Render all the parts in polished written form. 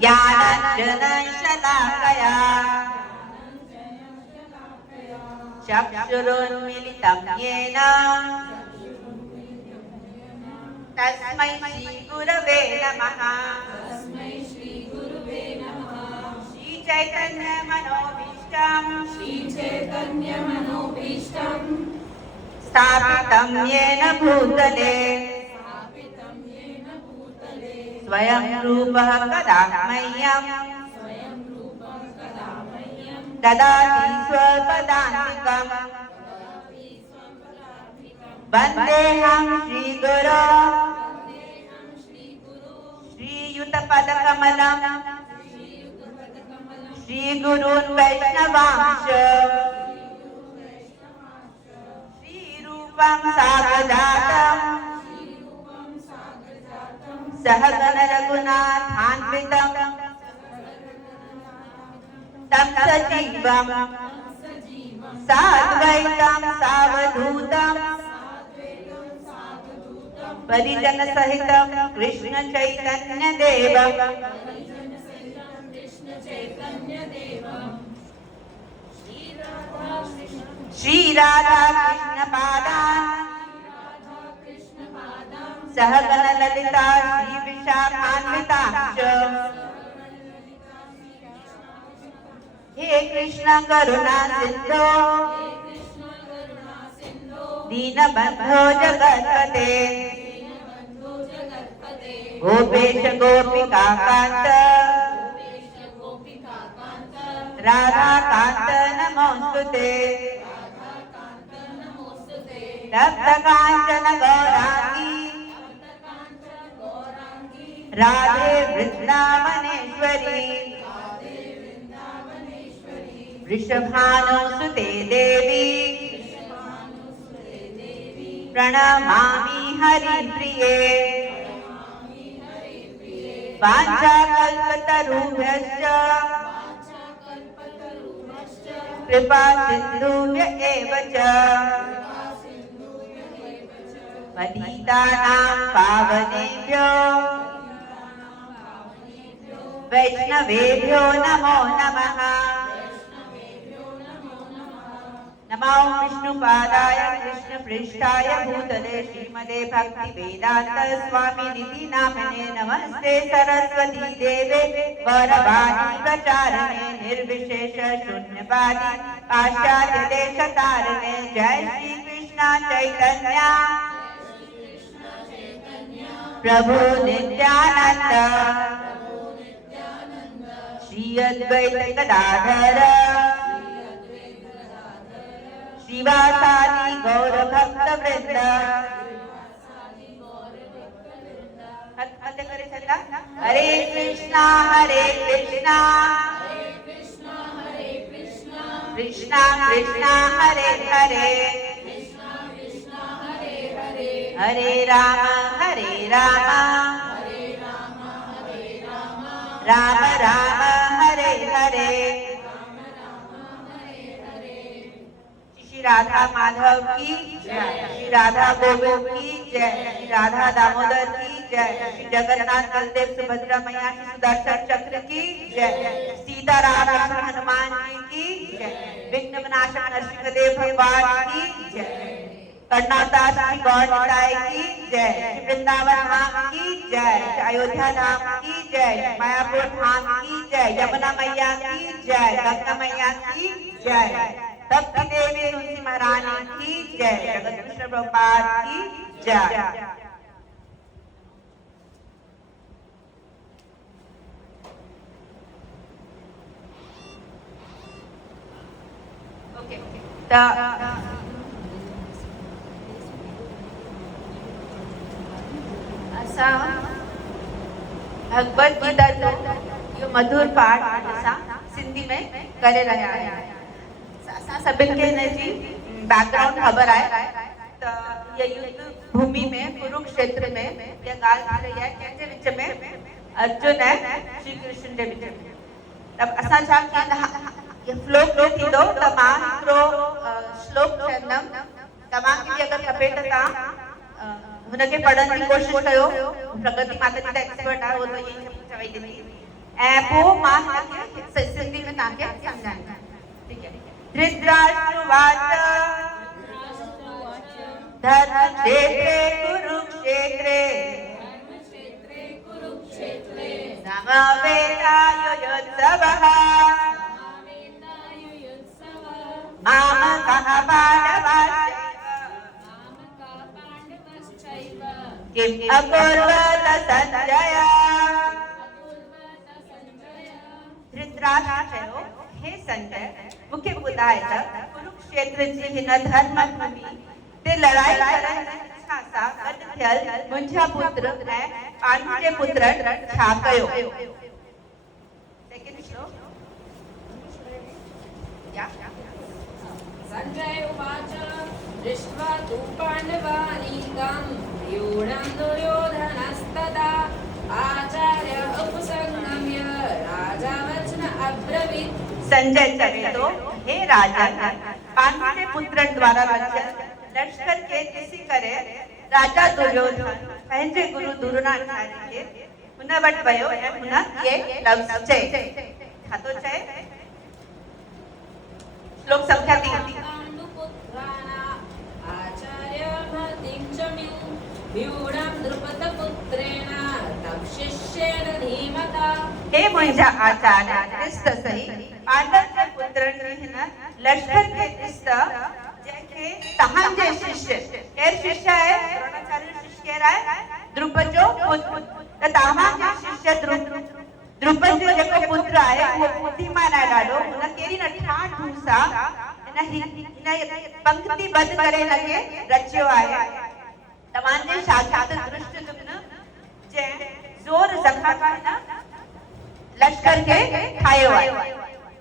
ज्ञानाञ्जनं शलाकया चक्षुरुन्मीलितं येन तस्मै श्रीगुरवे नमः। श्रीचैतन्यमनोभीष्टं स्थापितं येन भूतले स्वयं रूपः कदा मह्यं ददाति स्वपदान्तिकम्। वन्देऽहं श्रीगुरो श्रीयुतपदकमलं श्रीगुरून् वैष्णवांश्च श्रीरूपं साग्रजातं सहगण रघुनाथान्वितं तं सजीवं साद्वैतं सावधूतं परिजन सहितं कृष्ण चैतन्य देवं श्री राधा कृष्ण पादान् सहगण ललिता श्री विशाखान्वितांश्च हे कृष्ण करुणा सिंधो दीनबंधो जगत्पते गोपेश गोपिका कांत राधा कांत नमोस्तुते तप्त कांचन गौरांगी राधे वृंदावनेश्वरी वृषभानुसुते देवी प्रणमामि हरिप्रिये। वाञ्छाकल्पतरुभ्यश्च कृपा सिन्धुभ्य एव च पतितानां पावनेभ्यो वैष्णवेभ्यो नमो नमः। नमो विष्णुपादाय कृष्णपृष्ठाय भूतले श्रीमते भक्तिवेदान्त स्वामिनिधि नामिने नमस्ते सरस्वती देवे गौरवाणी प्रचारिणे निर्विशेष शून्यवादी पाश्चात्य देशतारिणे। जय श्री कृष्ण चैतन्य प्रभु नित्यानंद श्री अद्वैत गदाधर श्रीवासादि गौर भक्त वृंद। हरे कृष्णा कृष्णा कृष्णा हरे हरे हरे राम राम राम हरे हरे। श्री राधा माधव की जय, श्री राधा गोविंद की जय, श्री राधा दामोदर की जय, श्री जगन्नाथ बलदेव सुभद्रा मैया की सुदर्शन चक्र की जय, सीताराम हनुमान जी की जय, विघ्न विनाशक नरसिंहदेव भगवान की जय, कर्नाटक श्री गौरताई की जय, श्री वृंदावन धाम की जय, अयोध्या धाम की जय, मायापुर धाम की जय, यमुना मैया की जय, गंगा मैया की जय, भक्ति देवी तुलसी महारानी की जय, जगत कृष्ण प्रभुपाद की जय। असा भगवत गीता जो मधुर पाठ असा सिंधी में करे रहा है। सभिन के जी बैकग्राउंड खबर है तो ये युद्ध भूमि में कुरुक्षेत्र में ये गाल थी रही है कंहिंजे विच में अर्जुन है श्री कृष्ण के विच में। तब असा छा ये श्लोक जो थींदो त मां हिकिड़ो श्लोक चवंदमि तव्हांखे बि अगरि खपे त तव्हां हुनखे पढ़ण जी कोशिश कयो प्रगति माता जी एक्सपर्ट आहे वो तो यही चवई ॾिनी ऐं पोइ मां हिनखे सिंधी में तव्हांखे सम्झाईंदा ठीक है धृतराष्ट्रवाच धर्मक्षेत्रे कुरुक्षेत्रे समवेतायुयुत्सवः मामकः पाण्डवाश्चैव किम् अकुर्वत संजय धृतराष्ट्र चयो हे संजय मूंखे ॿुधाए त कुरुक्षेत्र जी हिन धर्म भूमि ते लड़ाई करण जी इच्छा सां गॾु थियल मुंहिंजा पुत्र ऐं पांडु जे पुत्रनि छा कयो सेकंड श्लोक संजय उवाच दृष्ट्वा तु पाण्डवानीकं व्यूढं दुर्योधनस्तदा आचार्य उपसंगम्य राजा वचन अब्रवीत् संजय चवे तो हे राजन पांडु के पुत्रन द्वारा रचित लश्कर के ॾिसी करे राजा दुर्योधन पंहिंजे गुरु द्रोणाचार्य खे हुन वटि वियो ऐं हुन खे लफ़्ज़ चए छा थो चए श्लोक संख्या 3 आचार्यमतिं च मे व्यूढं द्रुपदपुत्रेण तव शिष्येण धीमता हे मुंहिंजा आचार्य ॾिस त सही पांडव जे पुत्रनि जी हिन लश्कर खे ॾिस त जंहिंखे तव्हांजे शिष्य केरु शिष्य आहे द्रोणाचार्य शिष्य केरु आहे द्रुपद जो पुत्र त तव्हांजे शिष्य द्रुपद जो जेको पुत्र आहे उहो बुद्धिमान आहे ॾाढो हुन कहिड़ी न ठाठ सां हिन पंक्तिबद्ध करे हिनखे रचियो आहे तव्हांजे शागिर्द धृष्टद्युम्न जंहिं ज़ोर ज़ख़ा खां हिन लश्कर खे ठाहियो आहे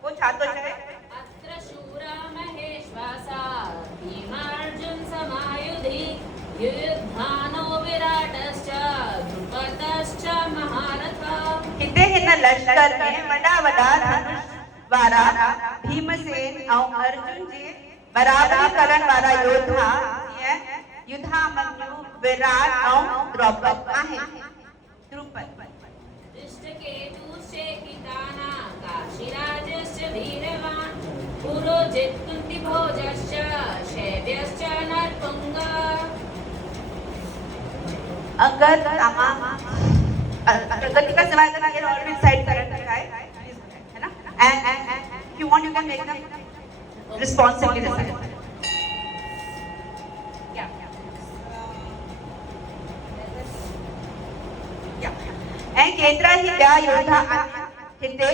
वो छा थो चए अत्र शूरा महेश्वासा भीमार्जुन समायुधि युयुधानो विराटश्च द्रुपदश्च महारथा हिते हिन लश्कर में वॾा वॾा धनुष वारा भीमसेन ऐं अर्जुन जे बराबरी करण वारा योद्धा जीअं युधामन्यु विराट ऐं द्रौपद आहिनि द्रुपद दृष्टकेतुश्चेकिताना काशीराजश्च वीरवान् पुरोजित कुन्तिभोजश्च शैब्यश्च नरपुङ्ग अगर तमाम प्रगति का सवाल करना ये और भी साइड करना है ना and if you want you can make them responsibly decide ऐं केतिरा ही ॿिया योद्धा हिते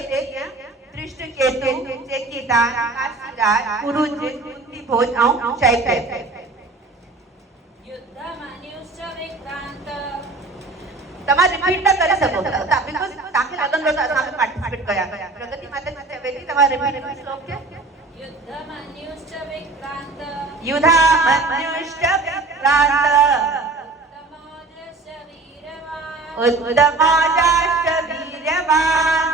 धृष्टकेतु चेकितान काशीराज पुरुजित कुन्तिभोज ऐं शैब्य युद्धमन्युश्च विक्रान्त तव्हां रिपीट न करे सघो था बिकॉज़ तव्हांखे लॻंदो त असां पार्टिसिपेट कया प्रगति माता जी चवे थी तव्हां रिपीट कयो श्लोक खे युद्धमन्युश्च विक्रान्त युधामन्युश्च विक्रान्त उत्तमाजाश्च वीर्यवान्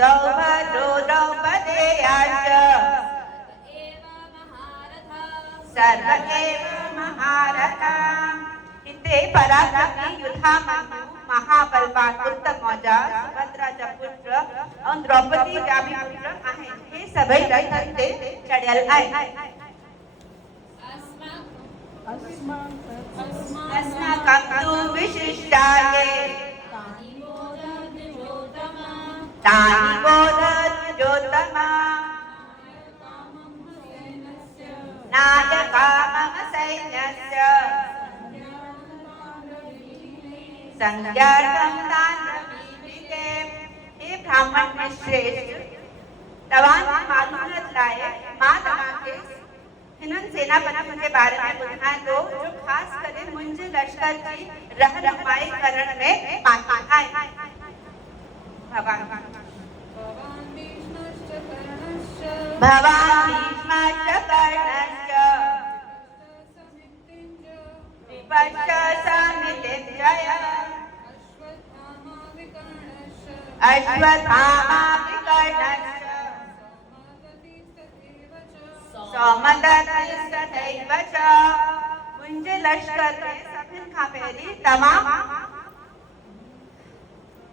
सौभद्रो द्रौपदेयाश्च सर्व एव महारथा हिते पराक्रमी युधामन्यु महाबलवान उत्तमौजा सुभद्राजा पुत्र ऐं द्रौपदी जा बि पुत्र आहिनि हे सभई रथ ते चढ़ियल आहिनि अस्माकं तु विशिष्टाये तानि बोध द्विजोत्तमा नायका मम सैन्यस्य संज्ञार्थं तान्यमीमिते हे ब्राह्मण में श्रेष्ठ तव्हांजी मालूमात लाइ मां तव्हांखे हिननि सेनापतियुनि जे बारे में ॿुधायां थो जो ख़ासि करे मुंहिंजे लश्कर जी रहनुमाई करण में माहिर आहे भवान भीष्मश्च कर्णश्च विपश्च समितिञ्जय अश्वत्थामा विकर्णश्च सौमदत्तिस्तथैव च मुंहिंजे लश्कर में सभिनि खां पहिरीं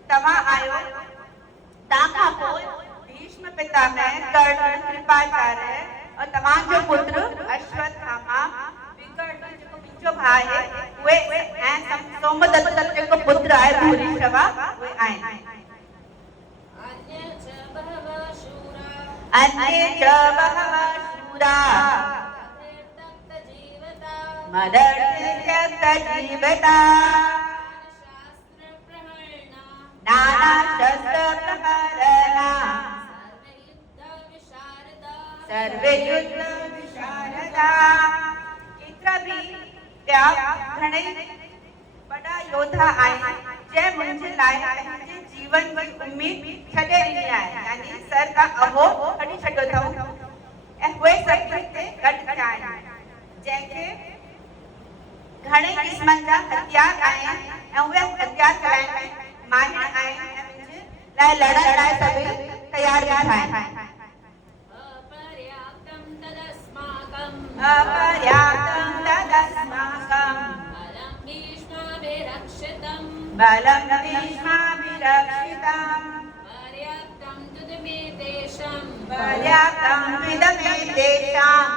तव्हां आयो तव्हां खां पोइ भीष्म पितामह कर्ण कृपाचार्य और तव्हांजो पुत्र अश्वत्थामा विकर्ण जेको मुंहिंजो भाउ आहे उहे ऐं सोमदत्त जेको पुत्र आहे भूरिश्रवा उहे आहिनि अन्ये च बहवः शूरा मदर्थं जीवता नाना शस्त्र प्रहरणा सर्वे युद्ध विशारदा केतिरा बि ॿिया घणेई वॾा योद्धा आहिनि जंहिं मुंहिंजे लाइ पंहिंजे जीवन जी उम्मीद छॾे ॾिनी आहे यानी सर का अहो कढी छॾियो अथऊं ऐं उहे सभु हिते गॾु थिया आहिनि जंहिंखे घणे क़िस्मनि जा हथियार आहिनि ऐं उहे हथियार चलाइण में माहिर आहिनि ऐं मुंहिंजे लाइ लड़ण लाइ सभई तयार वेठा आहिनि अपर्याप्तं तदस्माकं बलं भीष्माभिरक्षितं पर्याप्तं त्विदमेतेषां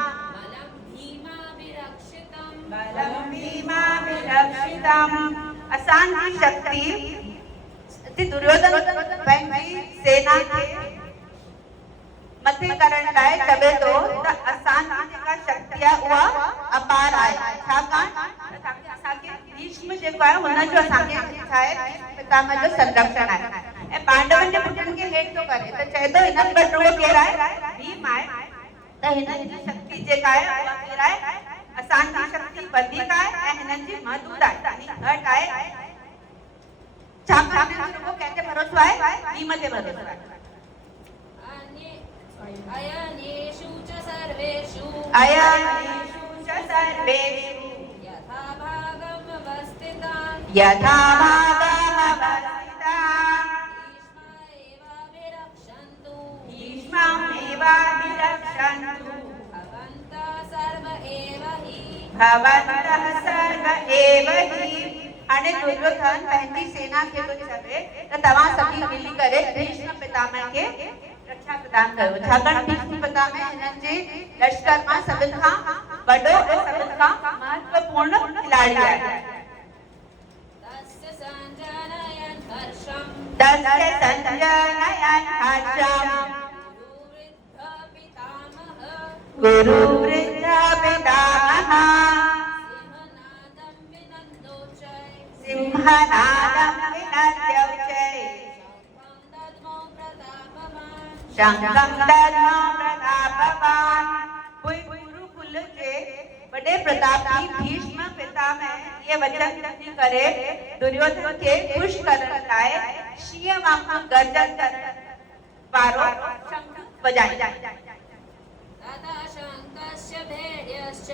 बलं भीमाभिरक्षितं असांजी शक्ति दुर्योधन पंहिंजी सेना खे मथे करण लाइ चवे थो त असांजी जेका शक्ति आहे उहा अपार आहे छाकाणि असांखे भीष्म जेको आहे हुनजो असांखे छा आहे पितामह जो संरक्षण आहे ऐं पांडवनि जे पुटनि खे हेठि थो करे त चए थो हिननि वटि रुॻो केरु आहे भीम आहे त हिननि जी शक्ति जेका आहे उहा केरु आहे असांजी शक्ति वधीक आहे ऐं हिननि जी महदूद आहे यानी घटि आहे छाकाणि रुॻो कंहिंते भरोसो आहे भीम ते भरोसो आहे अयनेषु च सर्वेषु यथा भागमवस्थितान् भीष्मामेवाभिरक्षन्तु भवन्तः सर्व एव हि हाणे दुर्योधन पंहिंजी सेना खे थो चवे त तव्हां सभी मिली करे भीष्म पितामह खे रक्षा प्रदान कयो छाकाणि भीष्म पितामह हिननि जे लश्कर मां सभिनि खां वॾो ऐं सभिनि खां महत्वपूर्ण खिलाड़ी आहे तस्य संजनयन् हर्षम् गुरुवृद्ध पितामहः सिंहनादं विनद्योचै शंखं दद्मो प्रतापवान् गुरुकुल जे वॾे प्रतापी भीष्म पितामह ये वचन थी करे दुर्योधन खे खुश करण लाइ शींहं वांगुरु गर्जन करण वारो शंख वॼाए तदा शंखस्य भेर्यश्च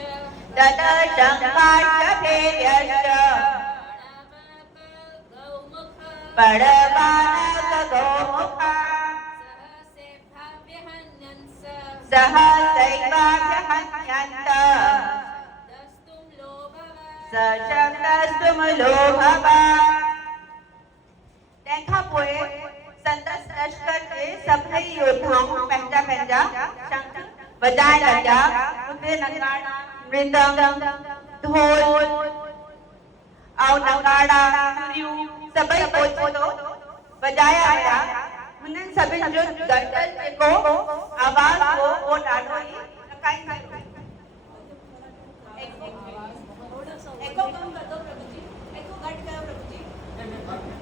बड़बानक गौमुखा सहसैवाभ्यहन्यन्त सशब्दस्तुम लोभवान् तंहिंखां पोइ संदसि लश्कर जे सभई योद्धाऊं पंहिंजा शंख वॼाइण लॻा उते नगाड़ा मृदंग ढोल ऐं नगाड़ा सभई ओचितो वॼाया विया हुननि सभिनि जो गदगद जेको आवाज़ हो वो ॾाढो ई टकाईंदो एको कम कर दो प्रभु जी एको घट कयो प्रभु जी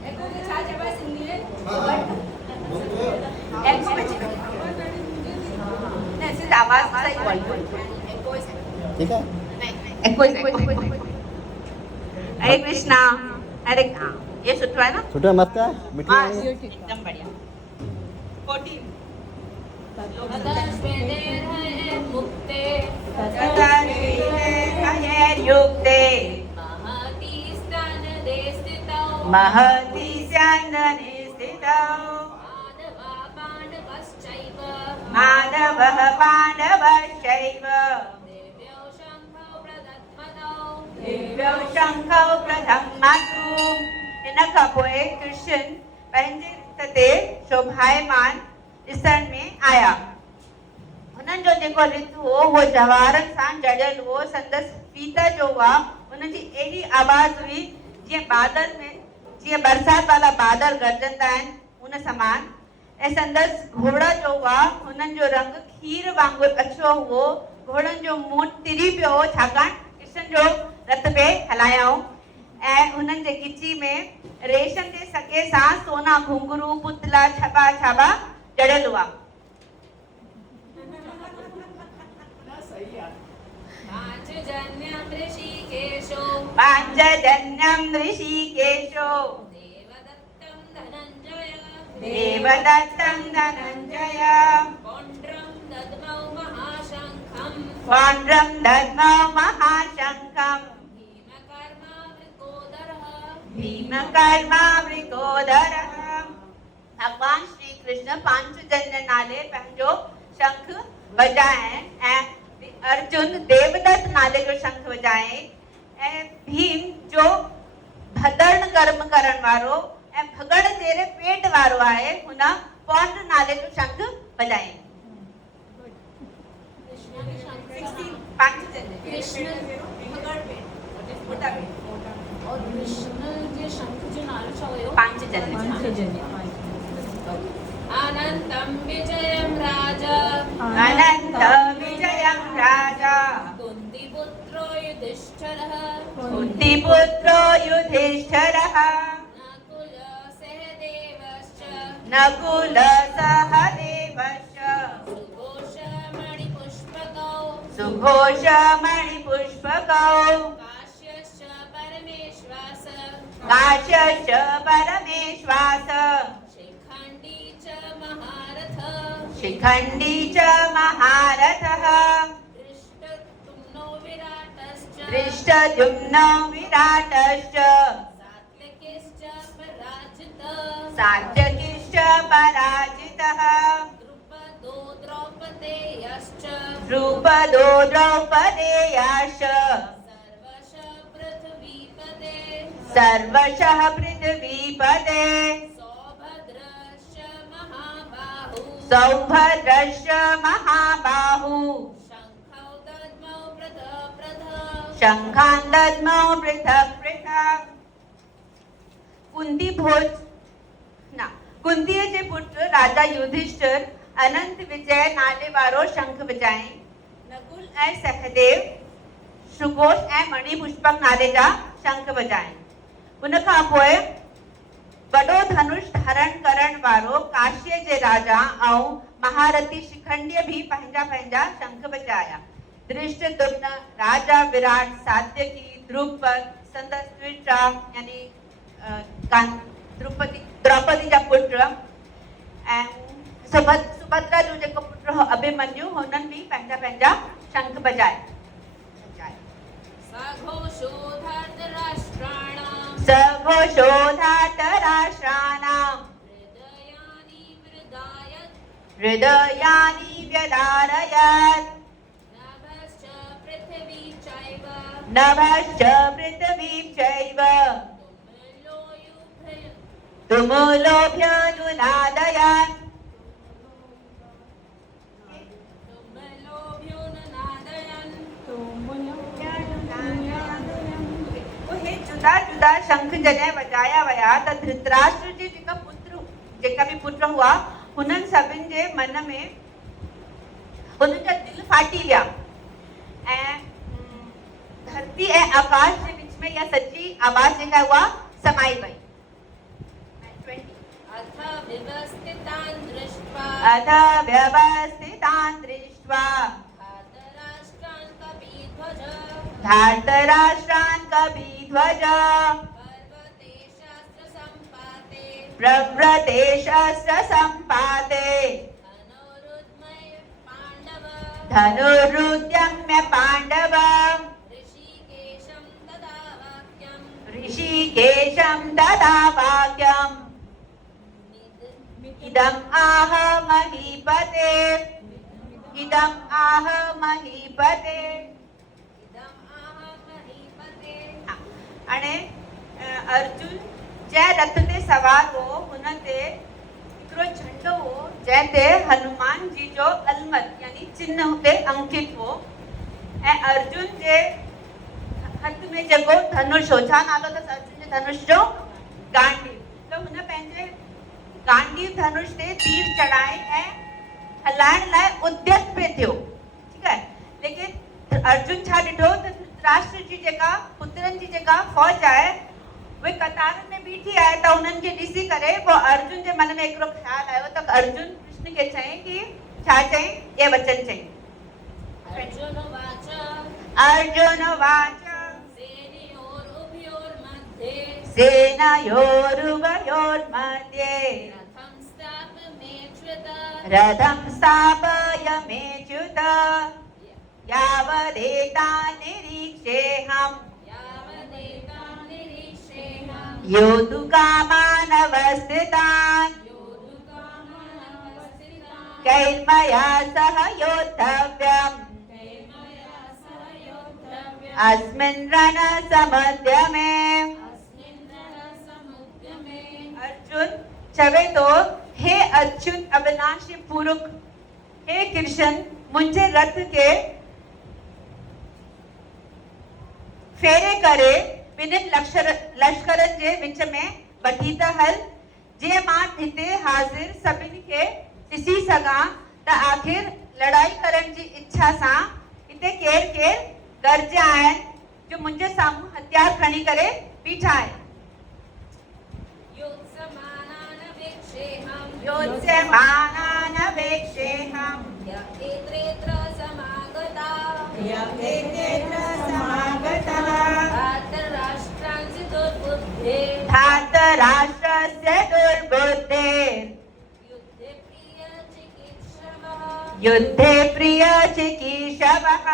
एको के छा चइबो सिंधी में एको में सिर्फ आवाज़ सही बोल एको ठीक है नहीं एको हरे कृष्णा हरे ये सुठो है ना सुठो मस्त है मिठी है एकदम बढ़िया 14 महती स्यानने स्थितौ माधवः पाण्डवश्चैव देव्यौ शङ्खौ प्रदत्मतौ दिव्यौ शंखौ प्रधम्मतु इन खां पोइ कृष्ण पंहिंजे रथ ते शोभायमान ॾिसण में आया। हुननि जो जेको रथ हो उहो जवाहरनि सां जड़ियल हो। संदसि पीत जो हुआ उनजी अहिड़ी आवाज़ हुई जीअं बादल में जीअं बरसात वारा बादल गरजंदा आहिनि उन समान। ऐं संदसि घोड़ा जो हुआ हुननि जो रंग खीर वांगुरु अछो हुओ। घोड़नि जो मुंहुं तिरी पियो हो छाकाणि कृष्ण जो रथ पे हलायाऊं। ऐं हुननि जे गिची में रेशम जे सके सां सोना घुंघरू पुतला छबा छाबा जड़ियल हुआ। पाञ्चजन्यं ऋषिकेशो पाञ्चजन्यं ऋषिकेशो देवदत्तं धनञ्जय देवदत्तं धनञ्जय पौण्ड्रं दद्मौ महाशङ्खं पौण्ड्रं दद्मौ महाशङ्खं भीमकर्मावृकोदरः। भगवान श्री कृष्ण पांचजन्य नाले पंहिंजो शंख वजाए ऐं अर्जुन देवदत्त नाले जो शंख वजाए ऐं भीम जो भदर्ण कर्म करण वारो ऐं भगड़ तेरे पेट वारो आहे हुन पौंड नाले जो शंख वजाए। और कृष्ण जे शंख जो नालो छा हुयो? पांचजन्य। अनन्तं विजयं राजा अनंत विजयं राजा कुन्तीपुत्रो युधिष्ठिरः कुन्तीपुत्रो युधिष्ठिरः नकुल सहदेवश्च नकुल सहदेवश्च सुघोषमणिपुष्पकौ सुघोषमणिपुष्पकौ काश्यश्च परमेश्वास शिखण्डी च महारथ शिखण्डी च महारथः दृष्टद्युम्नो विराटश्च दृष्टद्युम्नो विराटश्च सात्विकिश्च पराजितः सात्यकिश्च पराजितः द्रुपदो द्रौपदेयश्च द्रुपदो द्रौपदेयाश्च सर्वशः पृथ्वीपते सौभद्रश्च महाबाहु शंखान् दद्मौ पृथक् पृथक्। कुंतीअ जे पुत्र राजा युधिष्ठिर अनंत विजय नाले वारो शंख वजाए। नकुल ऐं सहदेव सुघोष ऐं मणिपुष्पक नाले जा शंख वजाए। उन खां पोइ वॾो धनुष धारण करण वारो काशीअ जे राजा ऐं महारथी शिखंडीअ भी पंहिंजा पंहिंजा शंख वजाया। धृष्टद्युम्न राजा विराट सात्यकी द्रुपद संदसि द्विजा यानी द्रौपदी जा पुत्र ऐं सुभद्रा जो जेको पुत्र हो अभिमन्यु हुननि भी पंहिंजा पंहिंजा शंख वजाए। सघोषो धार्तराष्ट्राणां हृदयानि व्यधारयत् नभश्च पृथिवीं चैव तुमुलोऽभ्यनुनादयन्। जुदा जुदा शंख जॾहिं वजाया विया त धृतराष्ट्र जे जेका भी पुत्र हुआ हुननि सभिनि जे मन में हुननि जा दिल फाटी विया ऐं धरती ऐं आकाश जे विच में इहा सची आवाज जेका हुआ समाई वई। अथ व्यवस्थितान् दृष्ट्वा धार्तराष्ट्रान् कपिध्वज प्रव्रते शस्त्रसम्पाते धनुरुद्यम्य पाण्डव ऋषिकेशं तदा वाक्यम् इदम् आह महीपते इदम आह महीपते। हाँ, अने अर्जुन जै रथ ते सवार हो हुन ते हिकिड़ो झंडो हो जंहिं ते हनुमान जी जो अलमत यानी चिन्ह हुते अंकित हो ऐं अर्जुन जे हथ में जेको धनुष हो, छा नालो अथसि अर्जुन जे धनुष जो? गांडीव। त हुन पंहिंजे गांडीव धनुष ते तीर चढ़ाए ऐं हलाइण लाइ उद्यत पे थियो, ठीकु आहे। लेकिन अर्जुन छा ॾिठो त धृतराष्ट्र जी जेका पुत्रनि जी जेका फौज आहे उहे कतारुनि में बीठी आहे त उन्हनि खे ॾिसी करे पोइ अर्जुन जे मन में हिकिड़ो ख़्यालु आयो त अर्जुन कृष्ण खे चयईं कि छा चयईं? ये वचन चयईं। अर्जुन वाच सेनयोरुभयोर्मध्ये रथं स्थापयमेच्युत यावदेतान्निरीक्षेऽहम् योद्धुकामानवस्थितान् कैर्मया सह योद्धव्यम् अस्मिन् रणसमुद्यमे। अर्जुन चवे तो हे अच्युत अविनाशी पुरुष, हे कृष्ण मुंहिंजे रथ के फेरे करे ॿिन्हिनि लश्करनि जे विच में वठी त हल, जीअं मां हिते हाज़िर सभिनी खे ॾिसी सघां त आख़िर लड़ाई करण जी इच्छा सां हिते केरु केरु गरजिया आहिनि जो मुंहिंजे साम्हूं हथियार खणी करे बीठा आहिनि। योत्स्यमानानवेक्षेऽहम् धातराष्ट्रस्य दुर्बुद्धेर् युद्धे प्रिय चिकीर्षवः।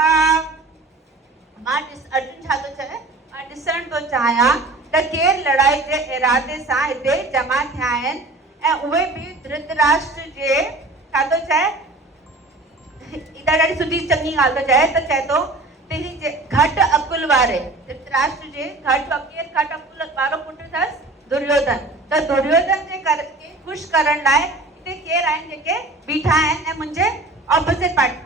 अर्जुन छा थो चए? मां ॾिसण थो चाहियां त केरु लड़ाई जे इरादे सां हिते जमा थिया आहिनि ऐं उहे बि धृतराष्ट्र जे छा थो चए? इहा ॾाढी सुठी चङी ॻाल्हि थो चए त चए थो घट अकुल वारे धृतराष्ट्र जे घट अकुल वारो पुटु अथसि दुर्योधन। त दुर्योधन जे ख़ुशि करण लाइ हिते केरु आहिनि जेके बीठा आहिनि ऐं मुंहिंजे ऑपोजिट पार्टी।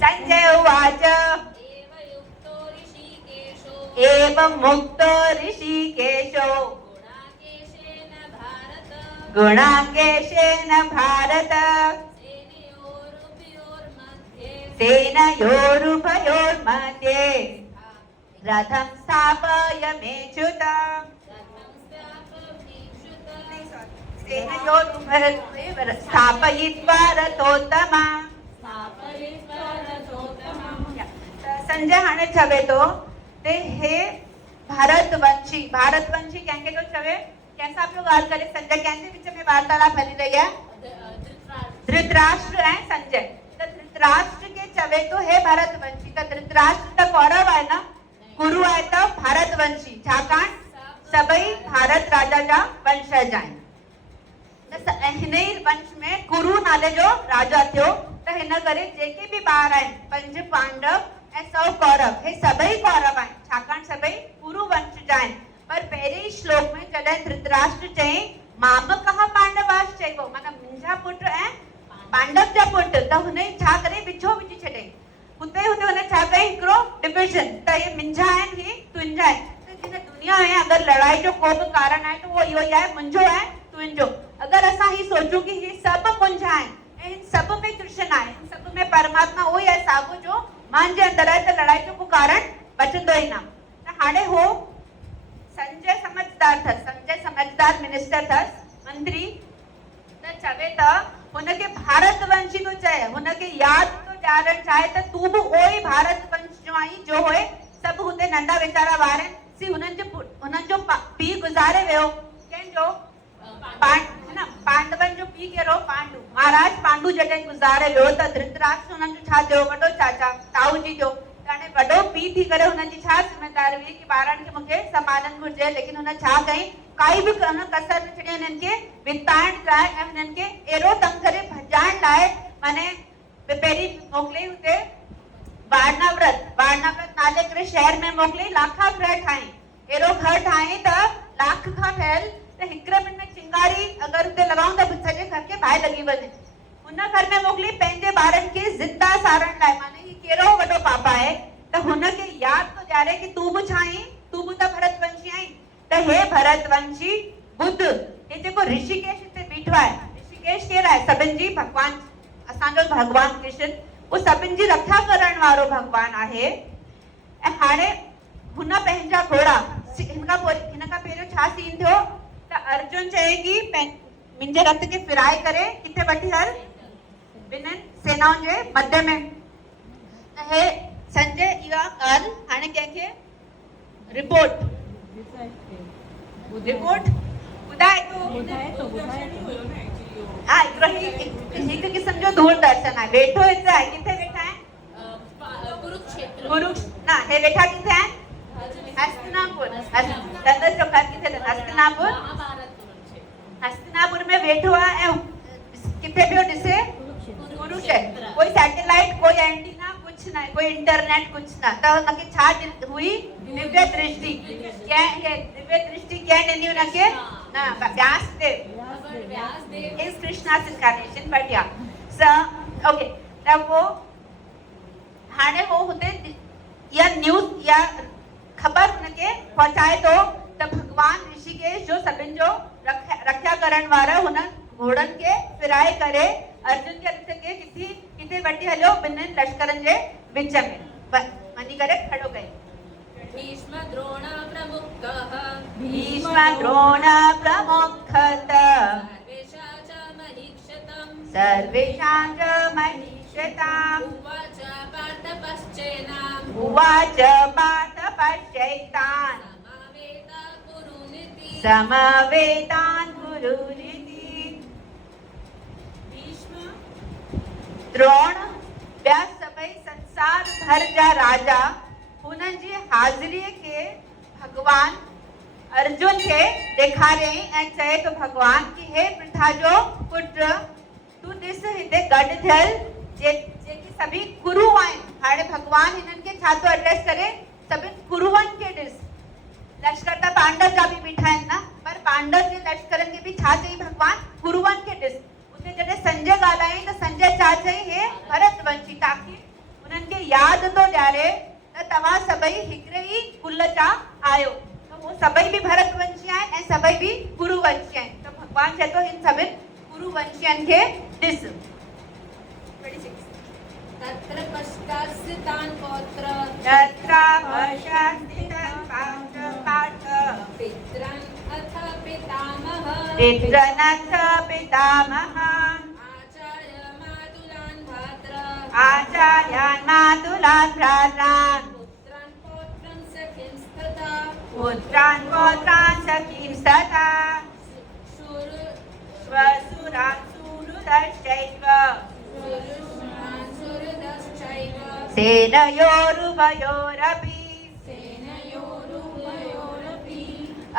संजय उवाच एवं मुक्तो ऋषिकेशो गुणाकेशेन भारत सेनयोरुभयोर्मध्ये रथं स्थापयमेच्युत स्थापयित्वा रथोत्तमा। संजय हाणे चवे तो ते हे भारतवंशी कंहिंखे थो चवे? कंहिंसां पियो ॻाल्हि करे? संजय कंहिंजे विच में वार्तालाप हली रही आहे? धृतराष्ट्र ऐं संजय। त धृतराष्ट्र खे चवे तो हे भारतवंशी। त धृतराष्ट्र त कौरव आहे न, कुरु आहे त भारतवंशी, छाकाणि सभई भारत राजा जा वंशज आहिनि। त हिन ई वंश में कुरु नाले जो राजा थियो। त हिन करे जेके बि ॿार आहिनि 5 पांडव ऐं 100 कौरव, हे सभई कौरव आहिनि, छाकाणि सभई कुरु वंश जा आहिनि। पर पहिरें श्लोक में जॾहिं धृतराष्ट्र चयईं मामकः पांडवाश्च चइबो, माना मुंहिंजा पुट ऐं पांडव जा पुट, त हुन छा करे विछो विझी छॾियईं। हुते हुन छा कयईं? हिकिड़ो डिविजन, त हे मुंहिंजा आहिनि, हे तुंहिंजा आहिनि। त हिन दुनिया में अगरि लड़ाई जो को बि कारण आहे त उहो इहो ई आहे, मुंहिंजो ऐं तुंहिंजो। अगरि असां ही सोचूं कि हे सभु मुंहिंजा आहिनि ऐं हिन सभु में कृष्ण आहे, हिन सभु में परमात्मा उहो ई आहे साॻियो जो मुंहिंजे अंदरि आहे, त लड़ाई जो को कारण बचंदो ई न। त हाणे हो संजय समझदार मिनिस्टर अथसि, मंत्री। त चवे त हुनखे भारतवंशी थो चए, हुनखे यादि थो ॾियारणु चाहे त तूं बि उहो ई भारतवंश जो आहीं जो हुए सभु हुते नंढा वीचारा ॿार आहिनि। हुननि जो पीउ गुज़ारे वियो, कंहिंजो? पांडवन जो पीउ कहिड़ो? पांडु। महाराज पांडु जॾहिं गुज़ारे वियो त धृतराष्ट्र हुननि जो छा थियो? वॾो चाचा ताऊ जी थियो। हाणे वॾो पीउ थी करे हुननि जी छा ज़िमेदारी हुई कि ॿारनि खे मूंखे संभालणु घुरिजे, लेकिन हुन छा कई, काई बि कसर न छॾी हिननि खे विताइण लाइ ऐं हुननि खे अहिड़ो तंग करे भॼाइण लाइ माने पहिरीं मोकिलियईं हुते वारणावत नाले करे शहर में मोकिलियईं, लाखा घर ठाही, अहिड़ो घर ठाही त लाख खां ठहियल त हिकिड़े मिंट में चिंगारी अगरि हुते लॻाऊं त सॼे घर खे बाहि लॻी वञे। हुन घर में मोकिली पंहिंजे ॿारनि खे ज़िंदा सारण लाइ, माने ही कहिड़ो वॾो पापा आहे त हुनखे यादि थो ॾियारे कि तूं बि छा आहीं, तूं बि त भरतवंशी आहीं। त हे भरतवंशी ॿुध, हे जेको ऋषिकेश हिते बीठो आहे, ऋषिकेश केरु आहे, सभिनि जी भगवान, असांजो भगवान कृष्ण, वो सभिनि जी रक्षा करण वारो भगवान आहे। ऐं हाणे हुन पंहिंजा घोड़ा, हिन खां पहिरियों छा सीन थियो त अर्जुन चए कि मुंहिंजे रथ खे फिराए करे किथे वठी हल, ॿिन्हिनि सेनाउनि जे मध्य में। त हे संजय इहा ॻाल्हि हाणे कंहिंखे रिपोर्ट ॿुधाए थो, हा हिकु किस्म जो दूरदर्शन आहे, वेठो हिते आहे, किथे वेठा आहिनि, कुरुक्षेत्र ना, हे वेठा किथे आहिनि, हस्तिनापुर, दंदस जो घर किथे अथनि, हस्तिनापुर में वेठो आहे। ऐं किथे पियो ॾिसे, कुरुक्षेत्र, कोई सैटेलाइट, कोई एंटीना, कुछ ना, कोई इंटरनेट, कुछ ना। त हुनखे छा हुई, दिव्य दृष्टि, दिव्य दृष्टि कंहिं ॾिनी हुनखे, न Vyasadeva, is Krishna's incarnation, but yeah, so okay, त वो हाणे वो हुते या न्यूज़ या खबर हुनखे पहुचाए थो त भगवान ऋषिकेश जो सभिनि जो रक्षा करण वारा हुन घोड़नि खे फिराए करे अर्जुन के रथ खे किथे वठी हलियो, ॿिन्हिनि लश्करनि जे विच में वञी करे खड़ो कई। भीष्म द्रोण प्रमुखः सर्वेषां च महीक्षताम् उवाच पार्थ पश्यैतान् समवेतान् कुरुनिति। द्रोण ॿिया सभई संसार भर जा राजा हुननि जी हाज़िरीअ खे भगवान अर्जुन खे ॾेखारियईं ऐं चए तो भगवान कि हे पृथा जो पुत्र, तू ॾिस हिते गॾु थियल जेकी सभी कुरु आहिनि। हाणे भगवान हिननि खे छा थो एड्रेस करे, सभिनि कुरुअनि खे ॾिस। लश्कर त पांडव जा बि बीठा आहिनि न, पर पांडव जे लश्करनि खे बि छा चई भगवान, कुरुअनि खे ॾिस। उते जॾहिं संजय ॻाल्हाई त संजय छा चई, हे भरतवंशी, ताकि उन्हनि खे यादि थो ॾियारे त तव्हां सभई हिकिड़े ई कुल जा आहियो, त वो सभई बि भरतवंशी आहिनि ऐं सभई बि कुरुवंशी आहिनि। त भगवान चए थो हिन सभिनि कुरुवंशियनि खे ॾिस। तत्र पश्चात्स्थितान् पौत्र पितरन् अथ पितामहः आचार्यान् मातुलान् भ्रात्रान् पुत्रान् पौत्रान् सखींस्तथा स्वसुरान् सुहृदश्चैव सेनयोरुभयोरपि।